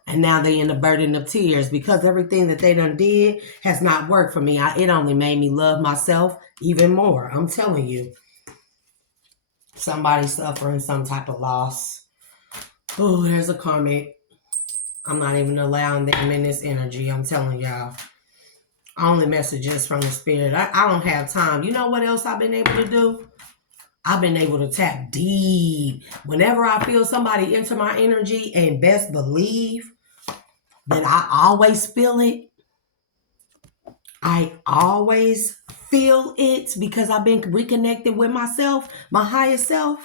And now they in the burden of tears because everything that they done did has not worked for me. It only made me love myself even more. I'm telling you. Somebody suffering some type of loss. Oh, there's a karmic. I'm not even allowing them in this energy. I'm telling y'all. Only messages from the spirit. I don't have time. You know what else I've been able to do? I've been able to tap deep. Whenever I feel somebody enter my energy, and best believe that I always feel it. I always feel it because I've been reconnected with myself, my higher self.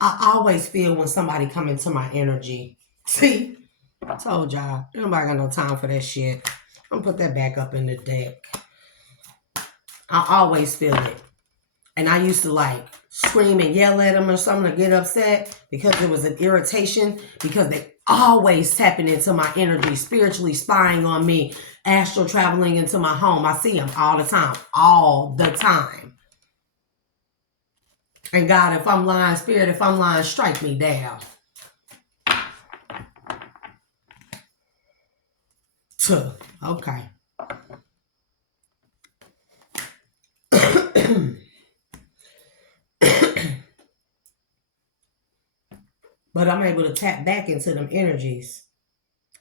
I always feel when somebody come into my energy. See, I told y'all, nobody got no time for that shit. I'm gonna put that back up in the deck. I always feel it. And I used to like scream and yell at them or something to get upset because it was an irritation because they always tapping into my energy, spiritually spying on me, astral traveling into my home. I see them all the time. And God, if I'm lying, spirit, if I'm lying, strike me down. Okay. But I'm able to tap back into them energies.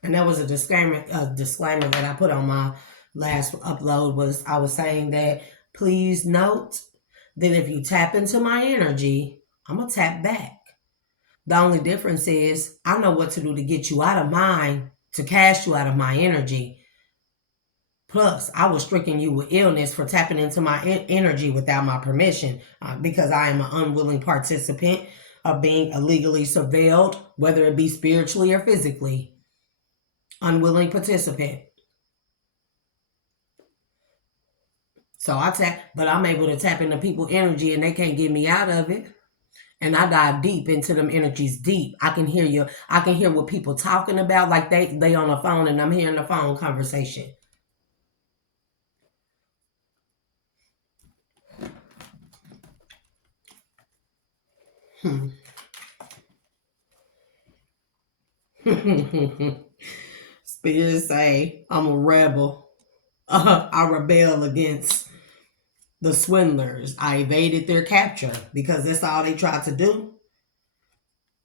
And that was a disclaimer that I put on my last upload was I was saying that please note that if you tap into my energy, I'm going to tap back. The only difference is I know what to do to get you out of mine, to cast you out of my energy. Plus, I was stricken you with illness for tapping into my energy without my permission because I am an unwilling participant of being illegally surveilled, whether it be spiritually or physically. Unwilling participant. So I tap, but I'm able to tap into people's energy and they can't get me out of it. And I dive deep into them energies deep. I can hear you. I can hear what people talking about, like they on the phone and I'm hearing the phone conversation. Spirits say I'm a rebel. I rebel against the swindlers. I evaded their capture because that's all they tried to do.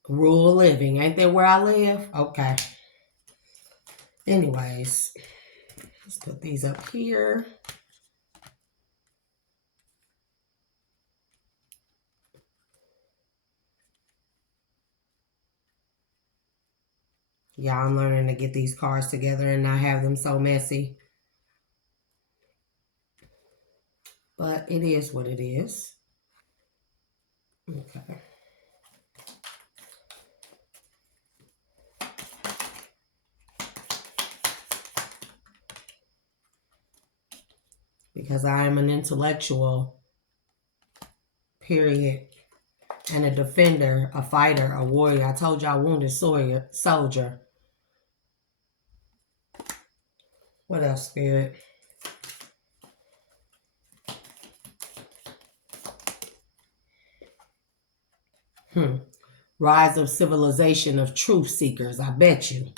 Rule of living. Ain't that where I live? Okay. Anyways, let's put these up here. Yeah, I'm learning to get these cards together and not have them so messy. But it is what it is. Okay. Because I am an intellectual, period. And a defender, a fighter, a warrior. I told y'all, wounded soldier. What else, Spirit? Rise of civilization of truth seekers, I bet you.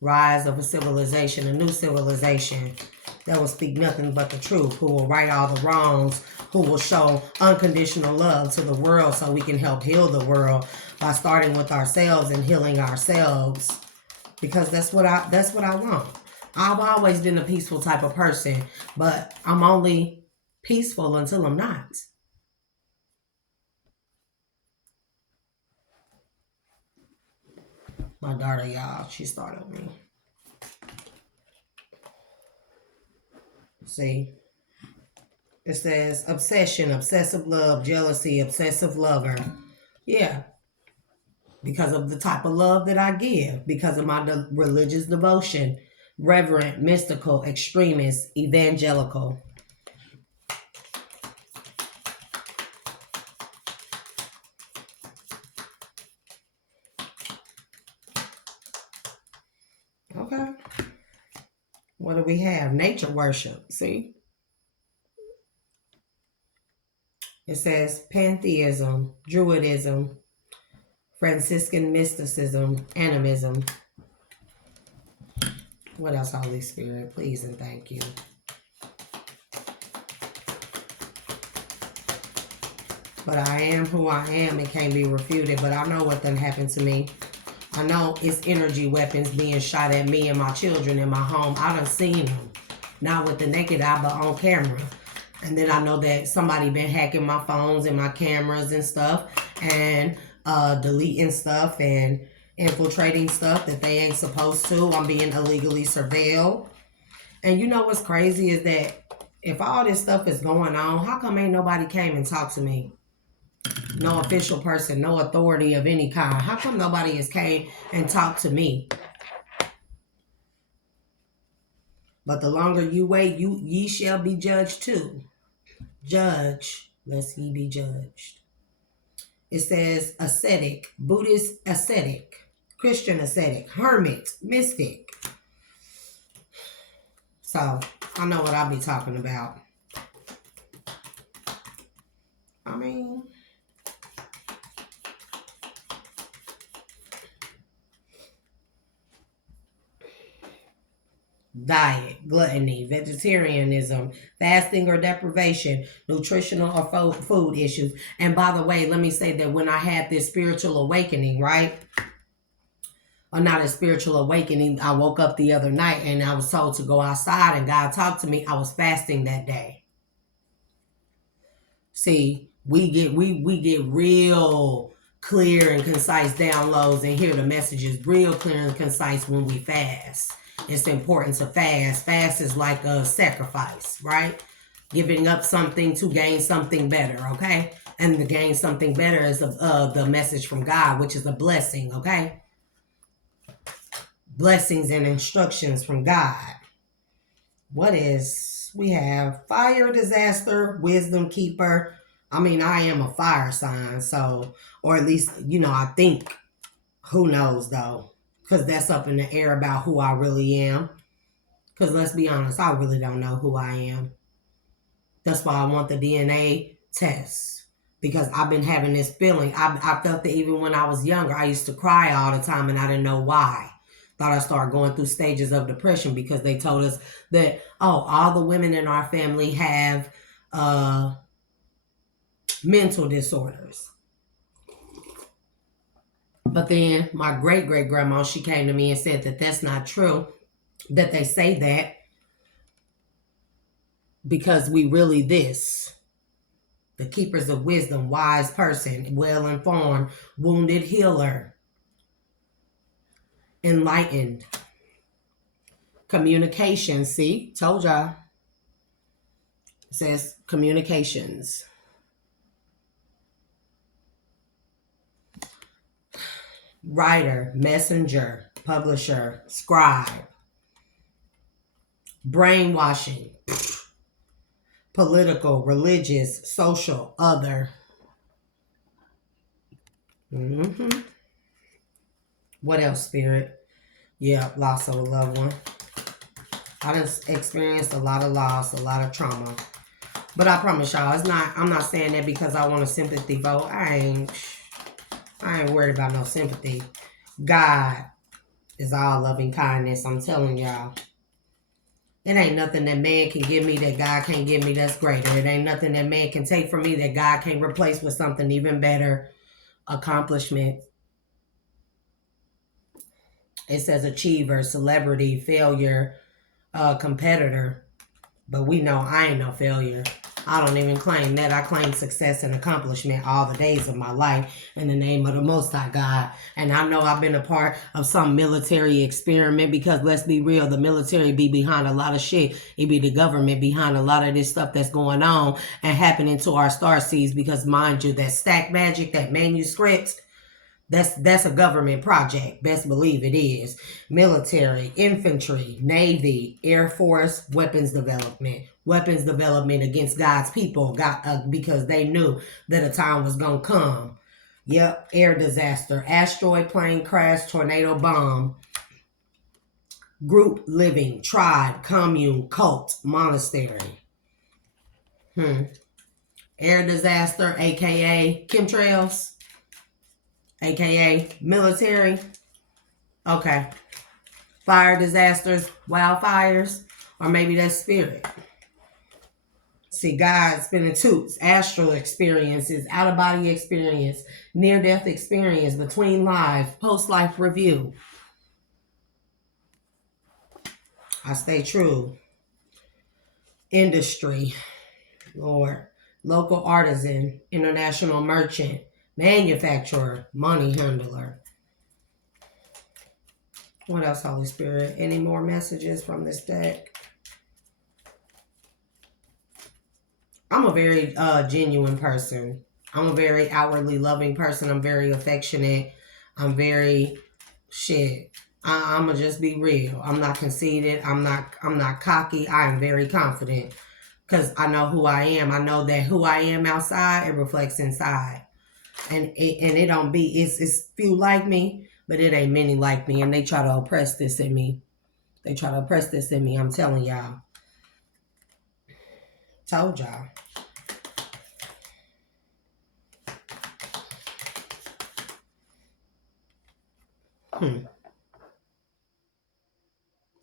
Rise of a civilization, a new civilization that will speak nothing but the truth, who will right all the wrongs, who will show unconditional love to the world so we can help heal the world by starting with ourselves and healing ourselves. Because that's what I want. I've always been a peaceful type of person, but I'm only peaceful until I'm not. My daughter, y'all, she startled me. See? It says obsession, obsessive love, jealousy, obsessive lover. Yeah. Because of the type of love that I give. Because of my religious devotion. Reverent, mystical, extremist, evangelical. Okay. What do we have? Nature worship. See? It says pantheism, Druidism, Franciscan mysticism, animism. What else, Holy Spirit? Please and thank you. But I am who I am. It can't be refuted. But I know what done happened to me. I know it's energy weapons being shot at me and my children in my home. I done seen them. Not with the naked eye, but on camera. And then I know that somebody been hacking my phones and my cameras and stuff. And deleting stuff and infiltrating stuff that they ain't supposed to. I'm being illegally surveilled. And you know what's crazy is that if all this stuff is going on, how come ain't nobody came and talked to me? No official person, no authority of any kind. How come nobody has came and talked to me? But the longer you wait, ye shall be judged too. Judge, lest ye be judged. It says ascetic, Buddhist ascetic, Christian ascetic, hermit, mystic. So I know what I'll be talking about. I mean, diet, gluttony, vegetarianism, fasting or deprivation, nutritional or food issues. And by the way, let me say that when I had this spiritual awakening, right? Or not a spiritual awakening, I woke up the other night and I was told to go outside and God talked to me. I was fasting that day. See, we get real clear and concise downloads and hear the messages real clear and concise when we fast. It's important to fast. Fast is like a sacrifice, right? Giving up something to gain something better, okay? And to gain something better is the message from God, which is a blessing, okay? Blessings and instructions from God. What is, we have fire, disaster, wisdom keeper. I mean, I am a fire sign, so, or at least, you know, I think, who knows though, because that's up in the air about who I really am. Because let's be honest, I really don't know who I am. That's why I want the DNA test, because I've been having this feeling. I felt that even when I was younger, I used to cry all the time and I didn't know why. Thought I started going through stages of depression because they told us that, oh, all the women in our family have mental disorders. But then my great-great-grandma, she came to me and said that that's not true, that they say that because we really this. The keepers of wisdom, wise person, well-informed, wounded healer, enlightened. Communication, see? Told y'all. It says communications. Writer, messenger, publisher, scribe. Brainwashing. Political, religious, social, other. What else, Spirit? Yeah, loss of a loved one. I just experienced a lot of loss, a lot of trauma. But I promise y'all, I'm not saying that because I want a sympathy vote. I ain't worried about no sympathy. God is all loving kindness. I'm telling y'all. It ain't nothing that man can give me that God can't give me that's greater. It ain't nothing that man can take from me that God can't replace with something even better. Accomplishment. It says achiever, celebrity, failure, competitor. But we know I ain't no failure. I don't even claim that. I claim success and accomplishment all the days of my life in the name of the Most High God. And I know I've been a part of some military experiment because let's be real, the military be behind a lot of shit. It be the government behind a lot of this stuff that's going on and happening to our star seeds because mind you, that stack magic, that manuscript, that's a government project. Best believe it is. Military, infantry, Navy, Air Force, weapons development. Weapons development against God's people because they knew that a time was going to come. Yep, air disaster, asteroid plane crash, tornado bomb. Group living, tribe, commune, cult, monastery. Air disaster, a.k.a. chemtrails. AKA military. Okay. Fire disasters, wildfires, or maybe that's spirit. See, God spinning toots, astral experiences, out of body experience, near death experience, between lives, post life review. I stay true. Industry, Lord. Local artisan, international merchant, manufacturer, money handler. What else, Holy Spirit? Any more messages from this deck? I'm a very genuine person. I'm a very outwardly loving person. I'm very affectionate. I'm very I'ma just be real. I'm not conceited. I'm not cocky. I am very confident because I know who I am. I know that who I am outside, it reflects inside. And it don't be it's few like me, but it ain't many like me, and they try to oppress this in me. They try to oppress this in me. I'm telling y'all. Told y'all.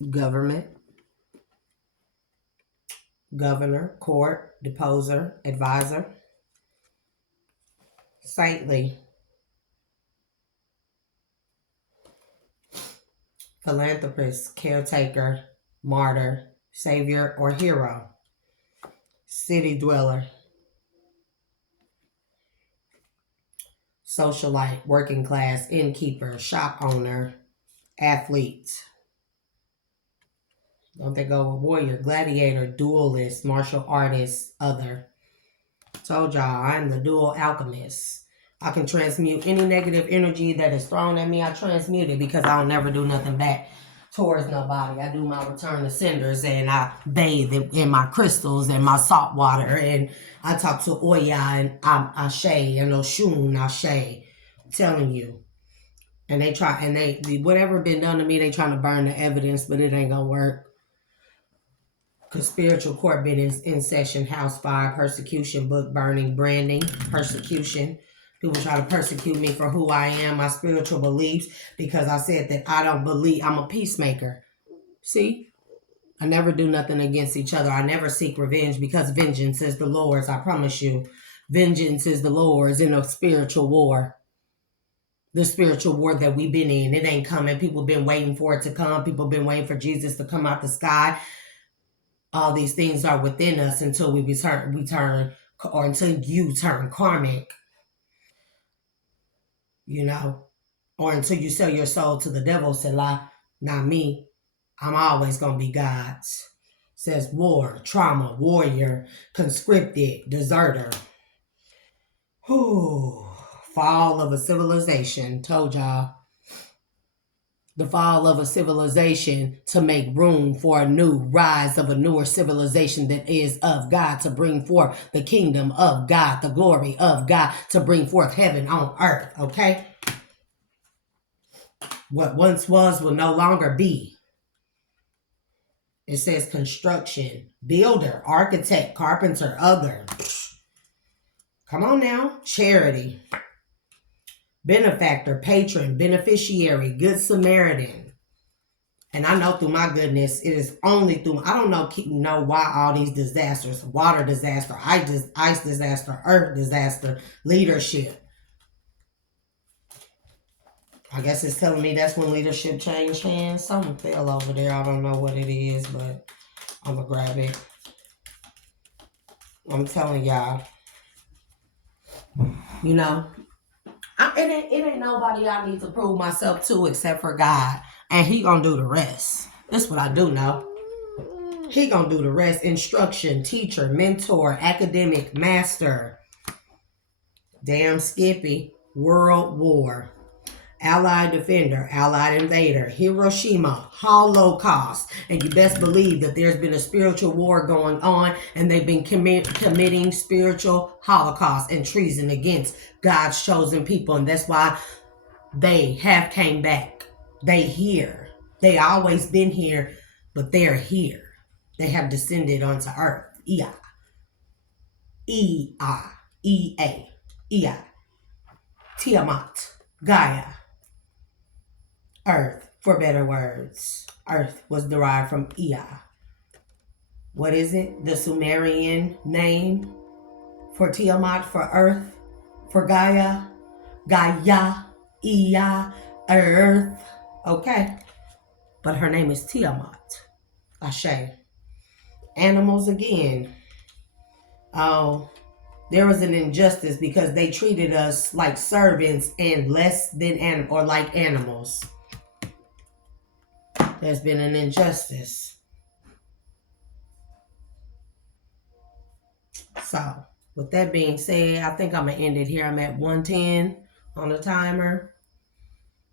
Government, governor, court, deposer, advisor, saintly, philanthropist, caretaker, martyr, savior, or hero, city dweller, socialite, working class, innkeeper, shop owner, athlete. Don't they go with warrior, gladiator, duelist, martial artist, other. Told y'all, I'm the dual alchemist. I can transmute any negative energy that is thrown at me. I transmute it because I'll never do nothing back towards nobody. I do my return to senders, and I bathe in my crystals and my salt water, and I talk to Oya and Ashe and Oshun Ashe. I'm telling you. And they try, and they whatever been done to me, they trying to burn the evidence, but it ain't gonna work. Because spiritual court been in session, house fire, persecution, book burning, branding, persecution. People try to persecute me for who I am, my spiritual beliefs, because I said that I don't believe, I'm a peacemaker. See? I never do nothing against each other. I never seek revenge because vengeance is the Lord's, I promise you. Vengeance is the Lord's in a spiritual war. The spiritual war that we've been in. It ain't coming. People been waiting for it to come. People been waiting for Jesus to come out the sky. All these things are within us until we turn, or until you turn karmic, or until you sell your soul to the devil. Selah, not me. I'm always going to be God's. Says war, trauma, warrior, conscripted, deserter. Whew. Fall of a civilization. Told y'all. The fall of a civilization to make room for a new rise of a newer civilization that is of God, to bring forth the kingdom of God, the glory of God, to bring forth heaven on earth, okay? What once was will no longer be. It says construction, builder, architect, carpenter, other. Come on now. Charity, benefactor, patron, beneficiary, good Samaritan. And I know through my goodness, it is only through, I don't know why all these disasters, water disaster, ice disaster, earth disaster, leadership. I guess it's telling me that's when leadership changed hands. Something fell over there. I don't know what it is, but I'm going to grab it. I'm telling y'all. It ain't nobody I need to prove myself to except for God. And he going to do the rest. That's what I do know. He gonna do the rest. Instruction, teacher, mentor, academic, master. Damn Skippy. World War. Allied defender, allied invader, Hiroshima, Holocaust. And you best believe that there's been a spiritual war going on, and they've been committing spiritual holocaust and treason against God's chosen people. And that's why they have came back. They here. They always been here, but they're here. They have descended onto earth. Ea. Ea. Ea. Ea. Tiamat. Gaia. Earth, for better words. Earth was derived from Ea. what is it? The Sumerian name for Tiamat, for earth, for Gaia, Iya, earth. Okay. But her name is Tiamat. Ashe. Animals again. Oh, there was an injustice because they treated us like servants and less than or like animals. There's been an injustice. So, with that being said, I think I'm going to end it here. I'm at 110 on the timer.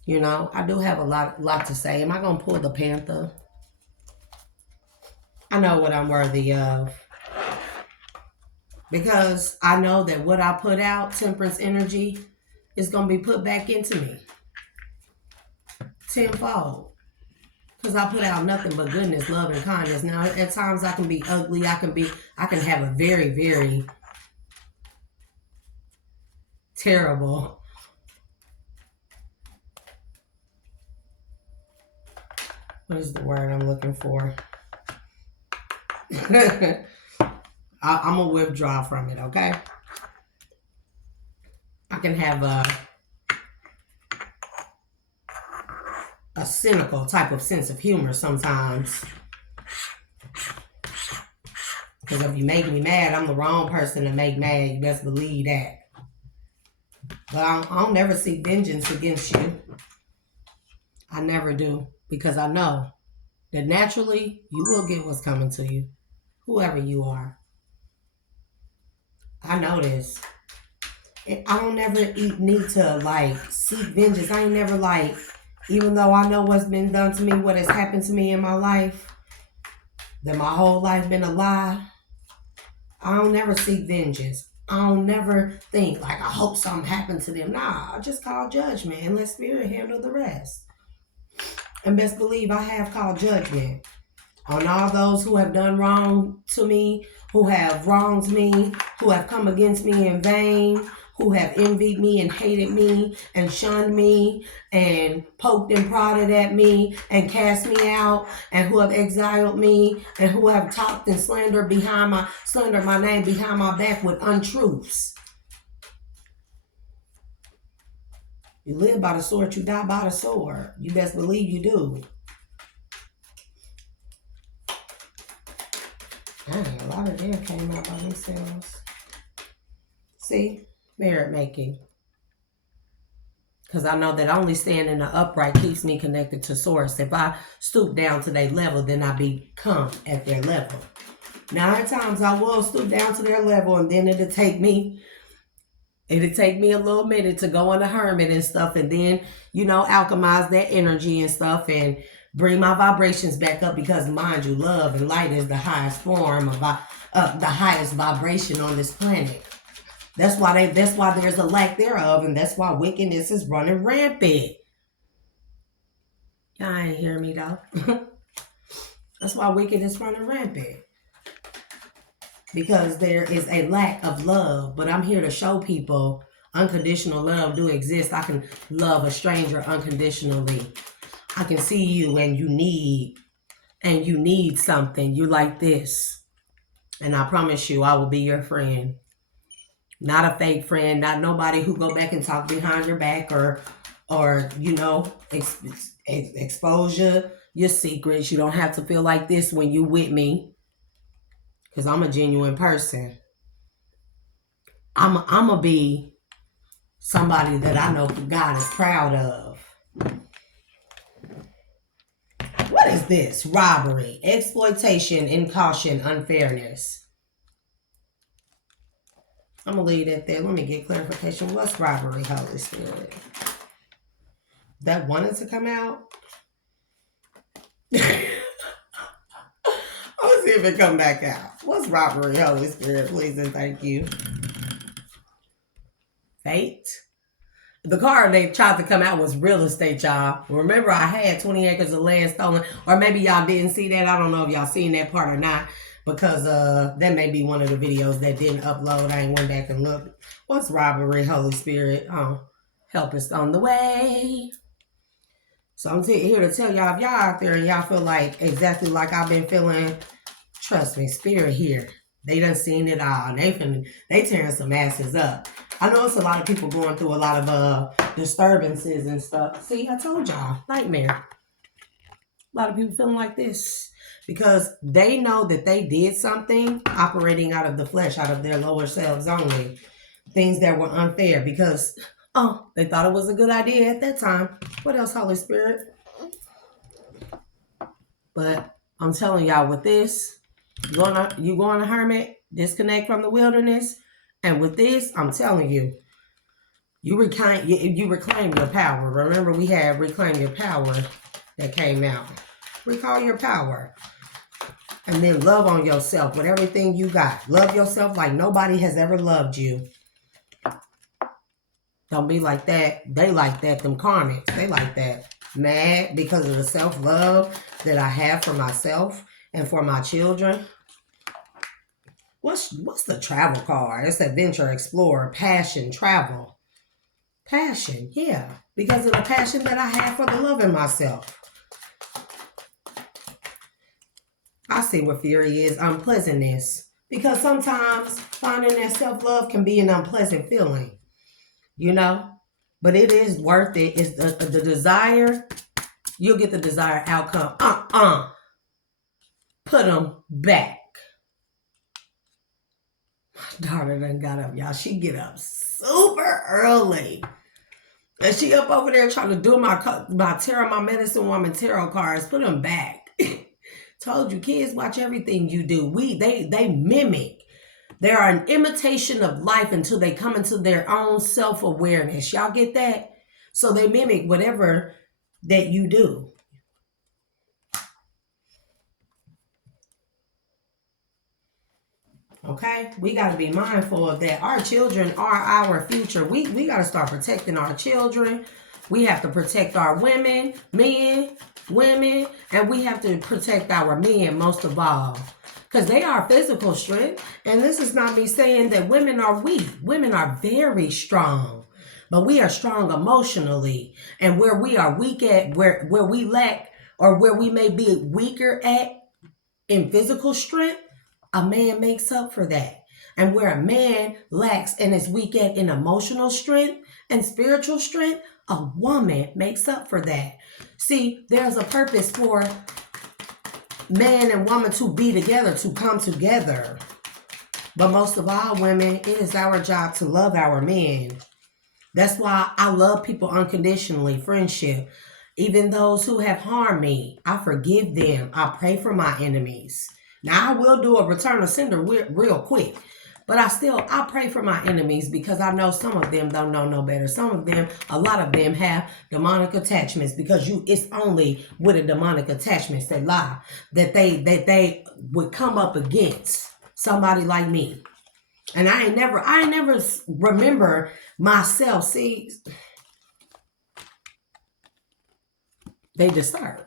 You know, I do have a lot to say. Am I going to pull the Panther? I know what I'm worthy of. Because I know that what I put out, temperance energy, is going to be put back into me. Tenfold. Because I put out nothing but goodness, love, and kindness. Now, at times I can be ugly. I can have a very, very terrible. What is the word I'm looking for? I'm going to withdraw from it, okay? I can have a cynical type of sense of humor sometimes. Because if you make me mad, I'm the wrong person to make mad. You best believe that. But I'll never seek vengeance against you. I never do. Because I know that naturally you will get what's coming to you. Whoever you are. I know this. I don't never need to seek vengeance. I ain't never even though I know what's been done to me, what has happened to me in my life, that my whole life been a lie. I don't never seek vengeance. I don't never think I hope something happened to them. Nah, I just call judgment and let spirit handle the rest. And best believe I have called judgment on all those who have done wrong to me, who have wronged me, who have come against me in vain, who have envied me and hated me and shunned me and poked and prodded at me and cast me out, and who have exiled me and who have talked and slandered my name behind my back with untruths. You live by the sword, you die by the sword. You best believe you do. Dang, a lot of them came out by themselves. See? Merit making. Because I know that only staying in the upright keeps me connected to source. If I stoop down to their level, then I become at their level. Now, at times I will stoop down to their level, and then it'll take me a little minute to go on the hermit and stuff, and then, alchemize that energy and stuff and bring my vibrations back up, because mind you, love and light is the highest form of the highest vibration on this planet. That's why there's a lack thereof, and that's why wickedness is running rampant. Y'all ain't hear me though. That's why wickedness is running rampant. Because there is a lack of love. But I'm here to show people unconditional love do exist. I can love a stranger unconditionally. I can see you and you need something. You like this. And I promise you, I will be your friend. Not a fake friend, not nobody who go back and talk behind your back or expose your secrets. You don't have to feel like this when you with me, because I'm a genuine person. I'm going to be somebody that I know God is proud of. What is this? Robbery, exploitation, incaution, unfairness. I'm going to leave that there. Let me get clarification. What's robbery, Holy Spirit? That wanted to come out? Let's see if it come back out. What's robbery, Holy Spirit? Please and thank you. Fate? The card they tried to come out was real estate, y'all. Remember, I had 20 acres of land stolen. Or maybe y'all didn't see that. I don't know if y'all seen that part or not. Because that may be one of the videos that didn't upload. I ain't went back and looked. What's robbery, Holy Spirit? Oh, help us on the way. So I'm here to tell y'all, if y'all out there and y'all feel like exactly like I've been feeling, Trust me, spirit here. They done seen it all. And they tearing some asses up. I know it's a lot of people going through a lot of disturbances and stuff. See, I told y'all, nightmare. A lot of people feeling like this because they know that they did something operating out of the flesh, out of their lower selves only. Things that were unfair because, they thought it was a good idea at that time. What else, Holy Spirit? But I'm telling y'all, with this, you go on a hermit, disconnect from the wilderness, and with this, I'm telling you, you reclaim your power. Remember, we had reclaim your power that came out. Recall your power, and then love on yourself with everything you got. Love yourself like nobody has ever loved you. Don't be like that. They like that. Them karmics, they like that. Mad because of the self-love that I have for myself and for my children. What's the travel card? It's Adventure, Explorer, Passion, Travel. Passion, yeah. Because of the passion that I have for the love in myself. I see what fury is. Unpleasantness. Because sometimes finding that self-love can be an unpleasant feeling. You know? But it is worth it. It's the desire. You'll get the desired outcome. Put them back. My daughter done got up, y'all. She get up super early. And she up over there trying to do my tarot, my medicine woman tarot cards. Put them back. Told you, kids watch everything you do. They mimic. They are an imitation of life until they come into their own self-awareness. Y'all get that? So they mimic whatever that you do. Okay? We got to be mindful of that. Our children are our future. We got to start protecting our children. We have to protect our women, women, and we have to protect our men most of all. Because they are physical strength. And this is not me saying that women are weak. Women are very strong. But we are strong emotionally. And where we are weak at, where we lack, or where we may be weaker at in physical strength, a man makes up for that. And where a man lacks and is weak at in emotional strength and spiritual strength, a woman makes up for that. See, there's a purpose for man and woman to be together, to come together. But most of all, women, it is our job to love our men. That's why I love people unconditionally, friendship. Even those who have harmed me, I forgive them. I pray for my enemies. Now, I will do a return of sender real quick. But I pray for my enemies because I know some of them don't know no better. Some of them, a lot of them have demonic attachments because it's only with a demonic attachments that lie that they would come up against somebody like me. And I ain't never remember myself. See, they disturbed.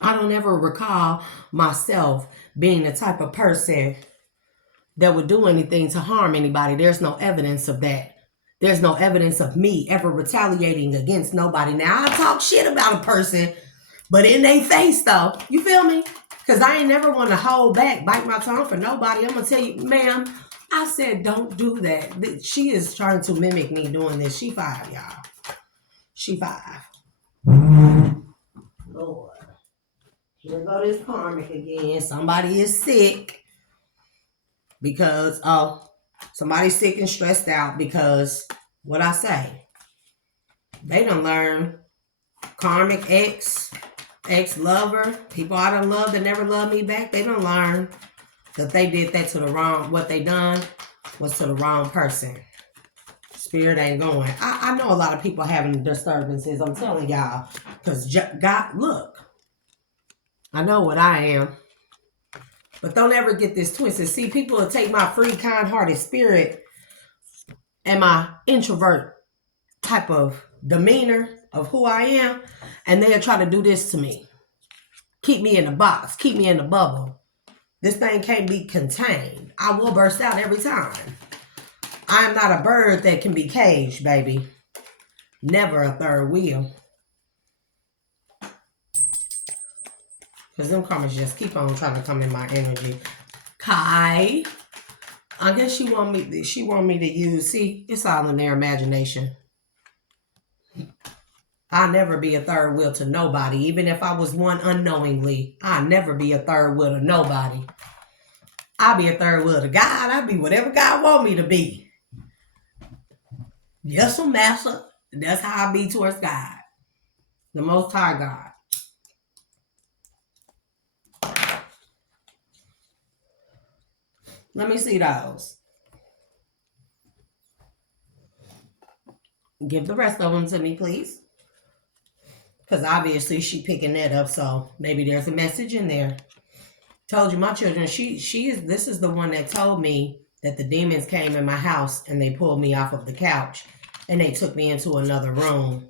I don't ever recall myself being the type of person that would do anything to harm anybody. There's no evidence of that. There's no evidence of me ever retaliating against nobody. Now, I talk shit about a person, but in their face, though. You feel me? Because I ain't never want to hold back, bite my tongue for nobody. I'm going to tell you, ma'am, I said don't do that. She is trying to mimic me doing this. She 5, y'all. She 5. Lord. Here go this karmic again. Somebody is sick because, somebody's sick and stressed out because, what I say, they done learn karmic ex-lover, people I done loved that never loved me back, they done learn that they did that to the wrong, what they done was to the wrong person. Spirit ain't going. I know a lot of people having disturbances, I'm telling y'all, because God, look, I know what I am. But don't ever get this twisted. See, people will take my free, kind-hearted spirit and my introvert type of demeanor of who I am, and they'll try to do this to me. Keep me in the box. Keep me in the bubble. This thing can't be contained. I will burst out every time. I am not a bird that can be caged, baby. Never a third wheel. Because them comments just keep on trying to come in my energy. Kai. I guess she want me to use, see, it's all in their imagination. I'll never be a third wheel to nobody. Even if I was one unknowingly, I'll never be a third wheel to nobody. I'll be a third wheel to God. I'll be whatever God want me to be. Yes, master. That's how I be towards God. The Most High God. Let me see those. Give the rest of them to me, please. Because obviously she picking that up, so maybe there's a message in there. Told you, my children, this is the one that told me that the demons came in my house and they pulled me off of the couch and they took me into another room.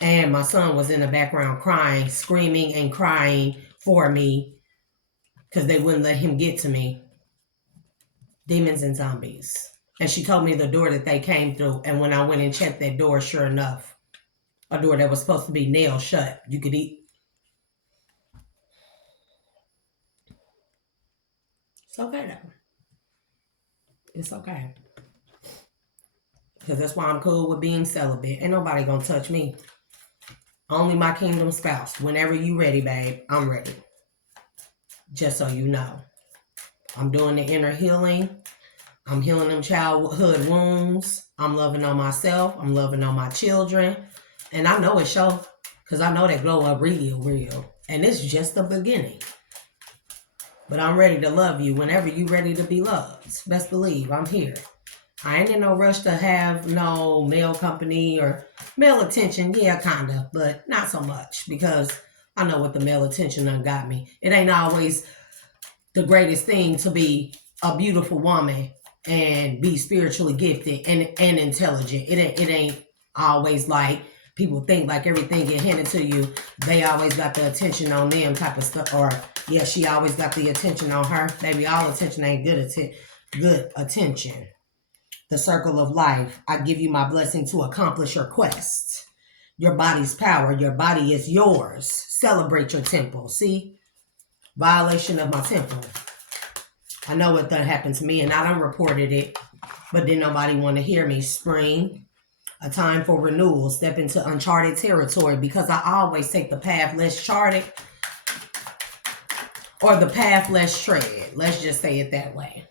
And my son was in the background crying, screaming and crying for me because they wouldn't let him get to me. Demons and zombies. And she told me the door that they came through. And when I went and checked that door, sure enough, a door that was supposed to be nailed shut. You could eat. It's okay though. It's okay. Because that's why I'm cool with being celibate. Ain't nobody gonna touch me. Only my kingdom spouse. Whenever you ready, babe, I'm ready. Just so you know. I'm doing the inner healing. I'm healing them childhood wounds. I'm loving on myself. I'm loving on my children. And I know it show. Because I know that glow up real. And it's just the beginning. But I'm ready to love you whenever you ready to be loved. Best believe I'm here. I ain't in no rush to have no male company or male attention. Yeah, kind of. But not so much. Because I know what the male attention done got me. It ain't always the greatest thing to be a beautiful woman and be spiritually gifted and intelligent. It ain't always like people think like everything get handed to you. They always got the attention on them type of stuff. Or, yeah, she always got the attention on her. Baby, all attention ain't good attention. The circle of life. I give you my blessing to accomplish your quest. Your body's power. Your body is yours. Celebrate your temple. See? Violation of my temple. I know what done happened to me and I done reported it. But then nobody want to hear me. Spring. A time for renewal. Step into uncharted territory. Because I always take the path less charted. Or the path less tread. Let's just say it that way.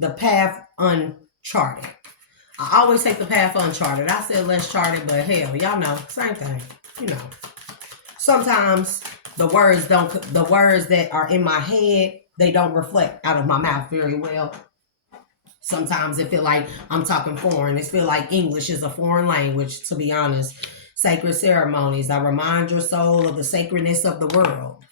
The path uncharted. I always take the path uncharted. I said less charted, but hell, y'all know, same thing. You know. Sometimes the words that are in my head, they don't reflect out of my mouth very well. Sometimes it feel like I'm talking foreign. It feel like English is a foreign language, to be honest. Sacred ceremonies. I remind your soul of the sacredness of the world.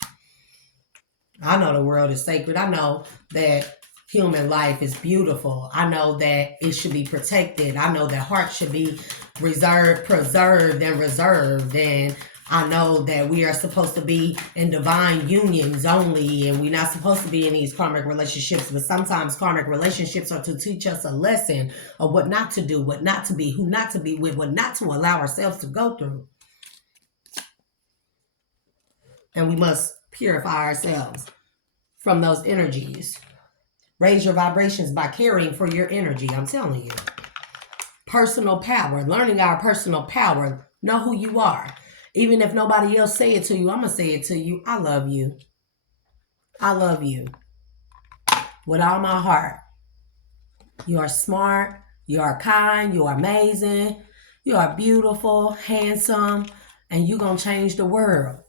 I know the world is sacred. I know that human life is beautiful. I know that it should be protected. I know that hearts should be preserved, and reserved. And I know that we are supposed to be in divine unions only, and we're not supposed to be in these karmic relationships. But sometimes karmic relationships are to teach us a lesson of what not to do, what not to be, who not to be with, what not to allow ourselves to go through. And we must purify ourselves from those energies. Raise your vibrations by caring for your energy. I'm telling you. Personal power. Learning our personal power. Know who you are. Even if nobody else say it to you, I'm going to say it to you. I love you. I love you. With all my heart. You are smart. You are kind. You are amazing. You are beautiful, handsome, and you're going to change the world.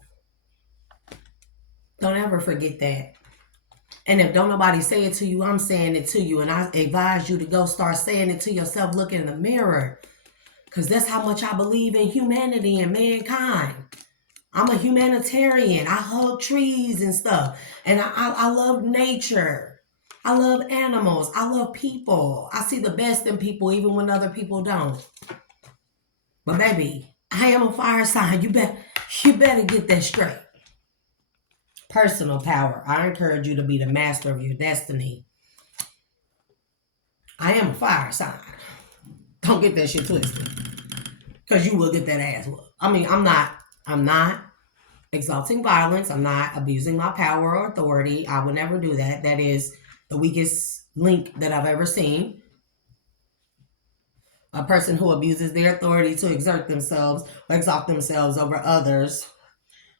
Don't ever forget that. And if don't nobody say it to you, I'm saying it to you. And I advise you to go start saying it to yourself. Look in the mirror. Because that's how much I believe in humanity and mankind. I'm a humanitarian. I hug trees and stuff. And I love nature. I love animals. I love people. I see the best in people even when other people don't. But baby, I am a fire sign. You better get that straight. Personal power. I encourage you to be the master of your destiny. I am a fire sign. Don't get that shit twisted. Because you will get that ass whooped. I mean, I'm not. exalting violence. I'm not abusing my power or authority. I would never do that. That is the weakest link that I've ever seen. A person who abuses their authority to exert themselves or exalt themselves over others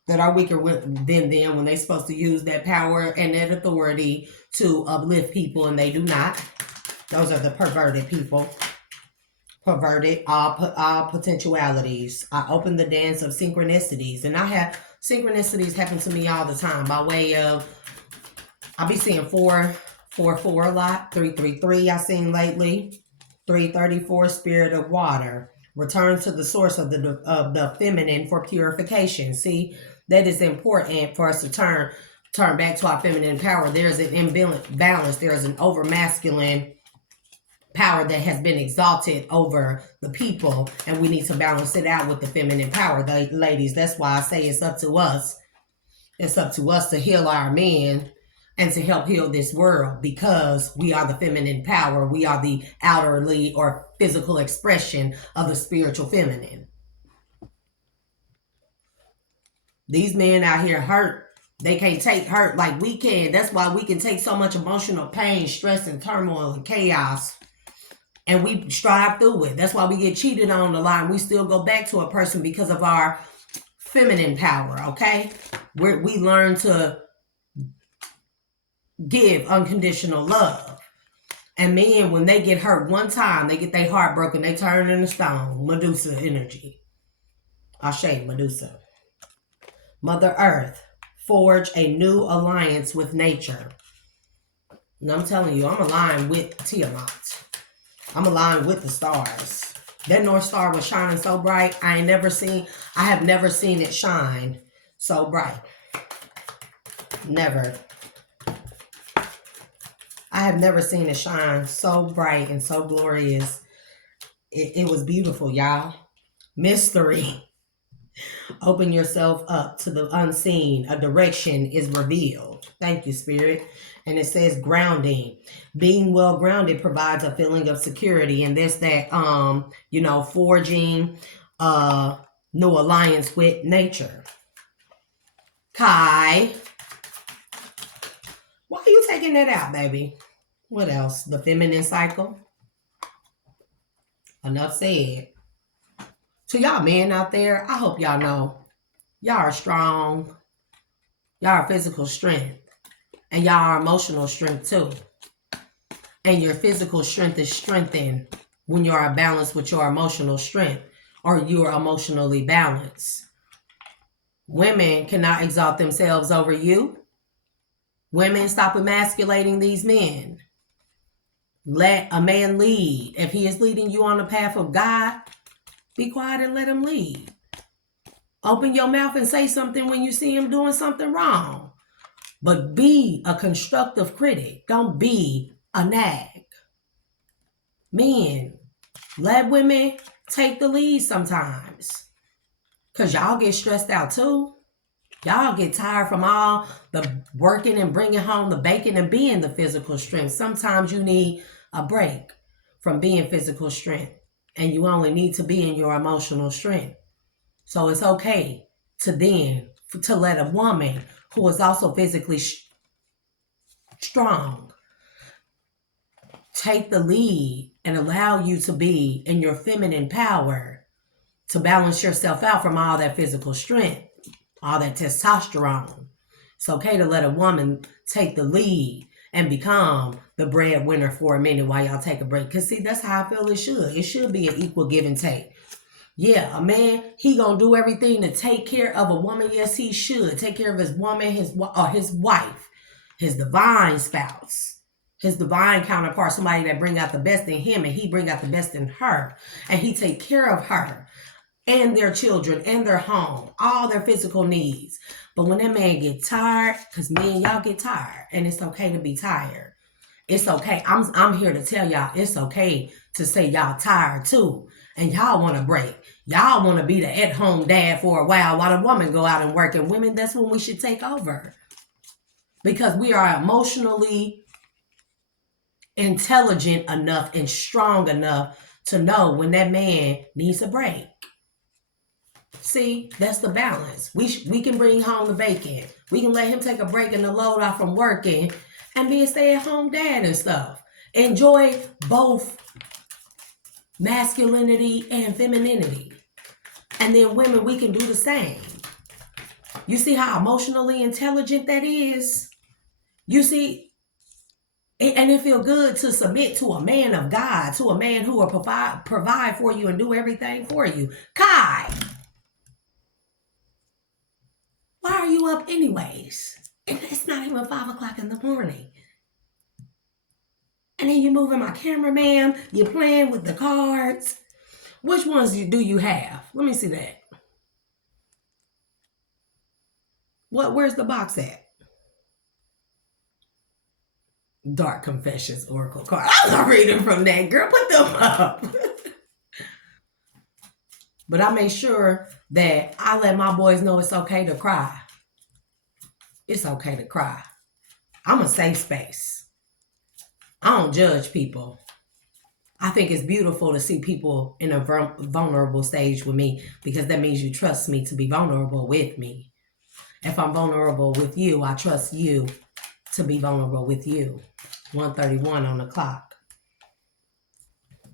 that are weaker than them when they're supposed to use that power and that authority to uplift people, and they do not. Those are the perverted people. Perverted all potentialities. I open the dance of synchronicities, and I have synchronicities happen to me all the time by way of, I'll be seeing 444 a lot, 333 I've seen lately, 334 spirit of water. Return to the source of the feminine for purification. See, that is important for us to turn back to our feminine power. There's an imbalance. There's an over masculine power that has been exalted over the people, and we need to balance it out with the feminine power. Ladies, that's why I say it's up to us. It's up to us to heal our men and to help heal this world, because we are the feminine power. We are the outerly or physical expression of the spiritual feminine. These men out here hurt. They can't take hurt like we can. That's why we can take so much emotional pain, stress, and turmoil and chaos, and we strive through it. That's why we get cheated on a lot, and we still go back to a person because of our feminine power, okay? We learn to give unconditional love. And men, when they get hurt one time, they get their heart broken, they turn into stone. Medusa energy. Ashe, Medusa. Mother Earth, forge a new alliance with nature. And I'm telling you, I'm aligned with Tiamat. I'm aligned with the stars. That North Star was shining so bright. I have never seen it shine so bright. Never. I have never seen it shine so bright and so glorious. It was beautiful, y'all. Mystery. Open yourself up to the unseen. A direction is revealed. Thank you, Spirit. And it says grounding. Being well grounded provides a feeling of security. And there's that, forging new alliance with nature. Kai. Why are you taking that out, baby? What else? The feminine cycle. Enough said. To y'all men out there, I hope y'all know y'all are strong. Y'all are physical strength. And y'all are emotional strength too. And your physical strength is strengthened when you are balanced with your emotional strength, or you are emotionally balanced. Women cannot exalt themselves over you. Women, stop emasculating these men. Let a man lead. If he is leading you on the path of God, be quiet and let him lead. Open your mouth and say something when you see him doing something wrong. But be a constructive critic. Don't be a nag. Men, let women take the lead sometimes. Because y'all get stressed out too. Y'all get tired from all the working and bringing home the bacon and being the physical strength. Sometimes you need a break from being physical strength. And you only need to be in your emotional strength. So it's okay to let a woman who is also physically strong take the lead and allow you to be in your feminine power to balance yourself out from all that physical strength, all that testosterone. It's okay to let a woman take the lead and become the breadwinner for a minute while y'all take a break. Because see, that's how I feel it should. It should be an equal give and take. Yeah, a man, he gonna do everything to take care of a woman. Yes, he should. Take care of his woman, his wife, his divine spouse, his divine counterpart, somebody that bring out the best in him and he bring out the best in her. And he take care of her and their children and their home, all their physical needs. But when that man get tired, because men, y'all get tired, and it's okay to be tired. It's okay. I'm here to tell y'all it's okay to say y'all tired too. And y'all want to break. Y'all want to be the at-home dad for a while the woman go out and work. And women, that's when we should take over. Because we are emotionally intelligent enough and strong enough to know when that man needs a break. See, that's the balance. We can bring home the bacon. We can let him take a break and the load off from working and be a stay-at-home dad and stuff. Enjoy both masculinity and femininity. And then women, we can do the same. You see how emotionally intelligent that is? You see, and it feels good to submit to a man of God, to a man who will provide for you and do everything for you. Kai, why are you up anyways? And it's not even 5 o'clock in the morning. And then you're moving my cameraman. You're playing with the cards. Which ones do you have? Let me see that. Where's the box at? Dark Confessions Oracle card. I'm not reading from that, girl. Put them up. But I make sure that I let my boys know it's okay to cry. It's okay to cry. I'm a safe space. I don't judge people. I think it's beautiful to see people in a vulnerable stage with me because that means you trust me to be vulnerable with me. If I'm vulnerable with you, I trust you to be vulnerable with you. 1:31 on the clock.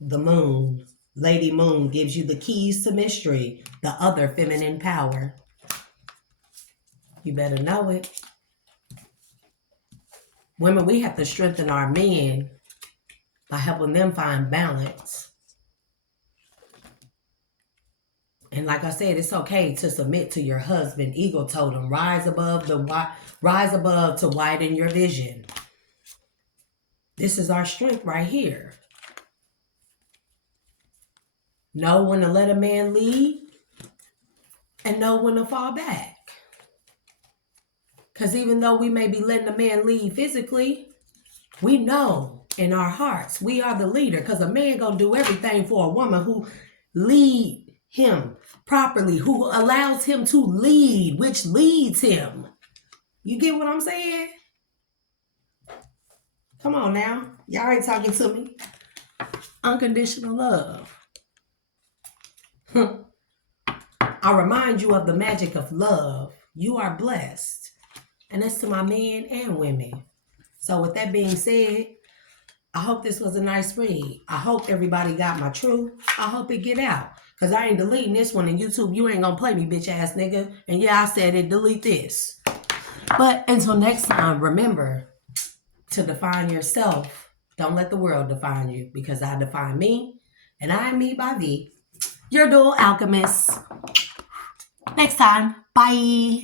The moon, Lady Moon, gives you the keys to mystery, the other feminine power. You better know it. Women, we have to strengthen our men by helping them find balance. And like I said, it's okay to submit to your husband. Eagle totem, rise above to widen your vision. This is our strength right here. Know when to let a man lead and know when to fall back. Because even though we may be letting a man lead physically, we know in our hearts we are the leader, because a man gonna do everything for a woman who lead him properly, who allows him to lead, which leads him. You get what I'm saying? Come on now. Y'all ain't talking to me. Unconditional love. I remind you of the magic of love. You are blessed. And that's to my men and women. So with that being said, I hope this was a nice read. I hope everybody got my truth. I hope it get out. Because I ain't deleting this one in YouTube. You ain't going to play me, bitch ass nigga. And yeah, I said it. Delete this. But until next time, remember to define yourself. Don't let the world define you. Because I define me. And I am me by V. Your dual alchemist. Next time. Bye.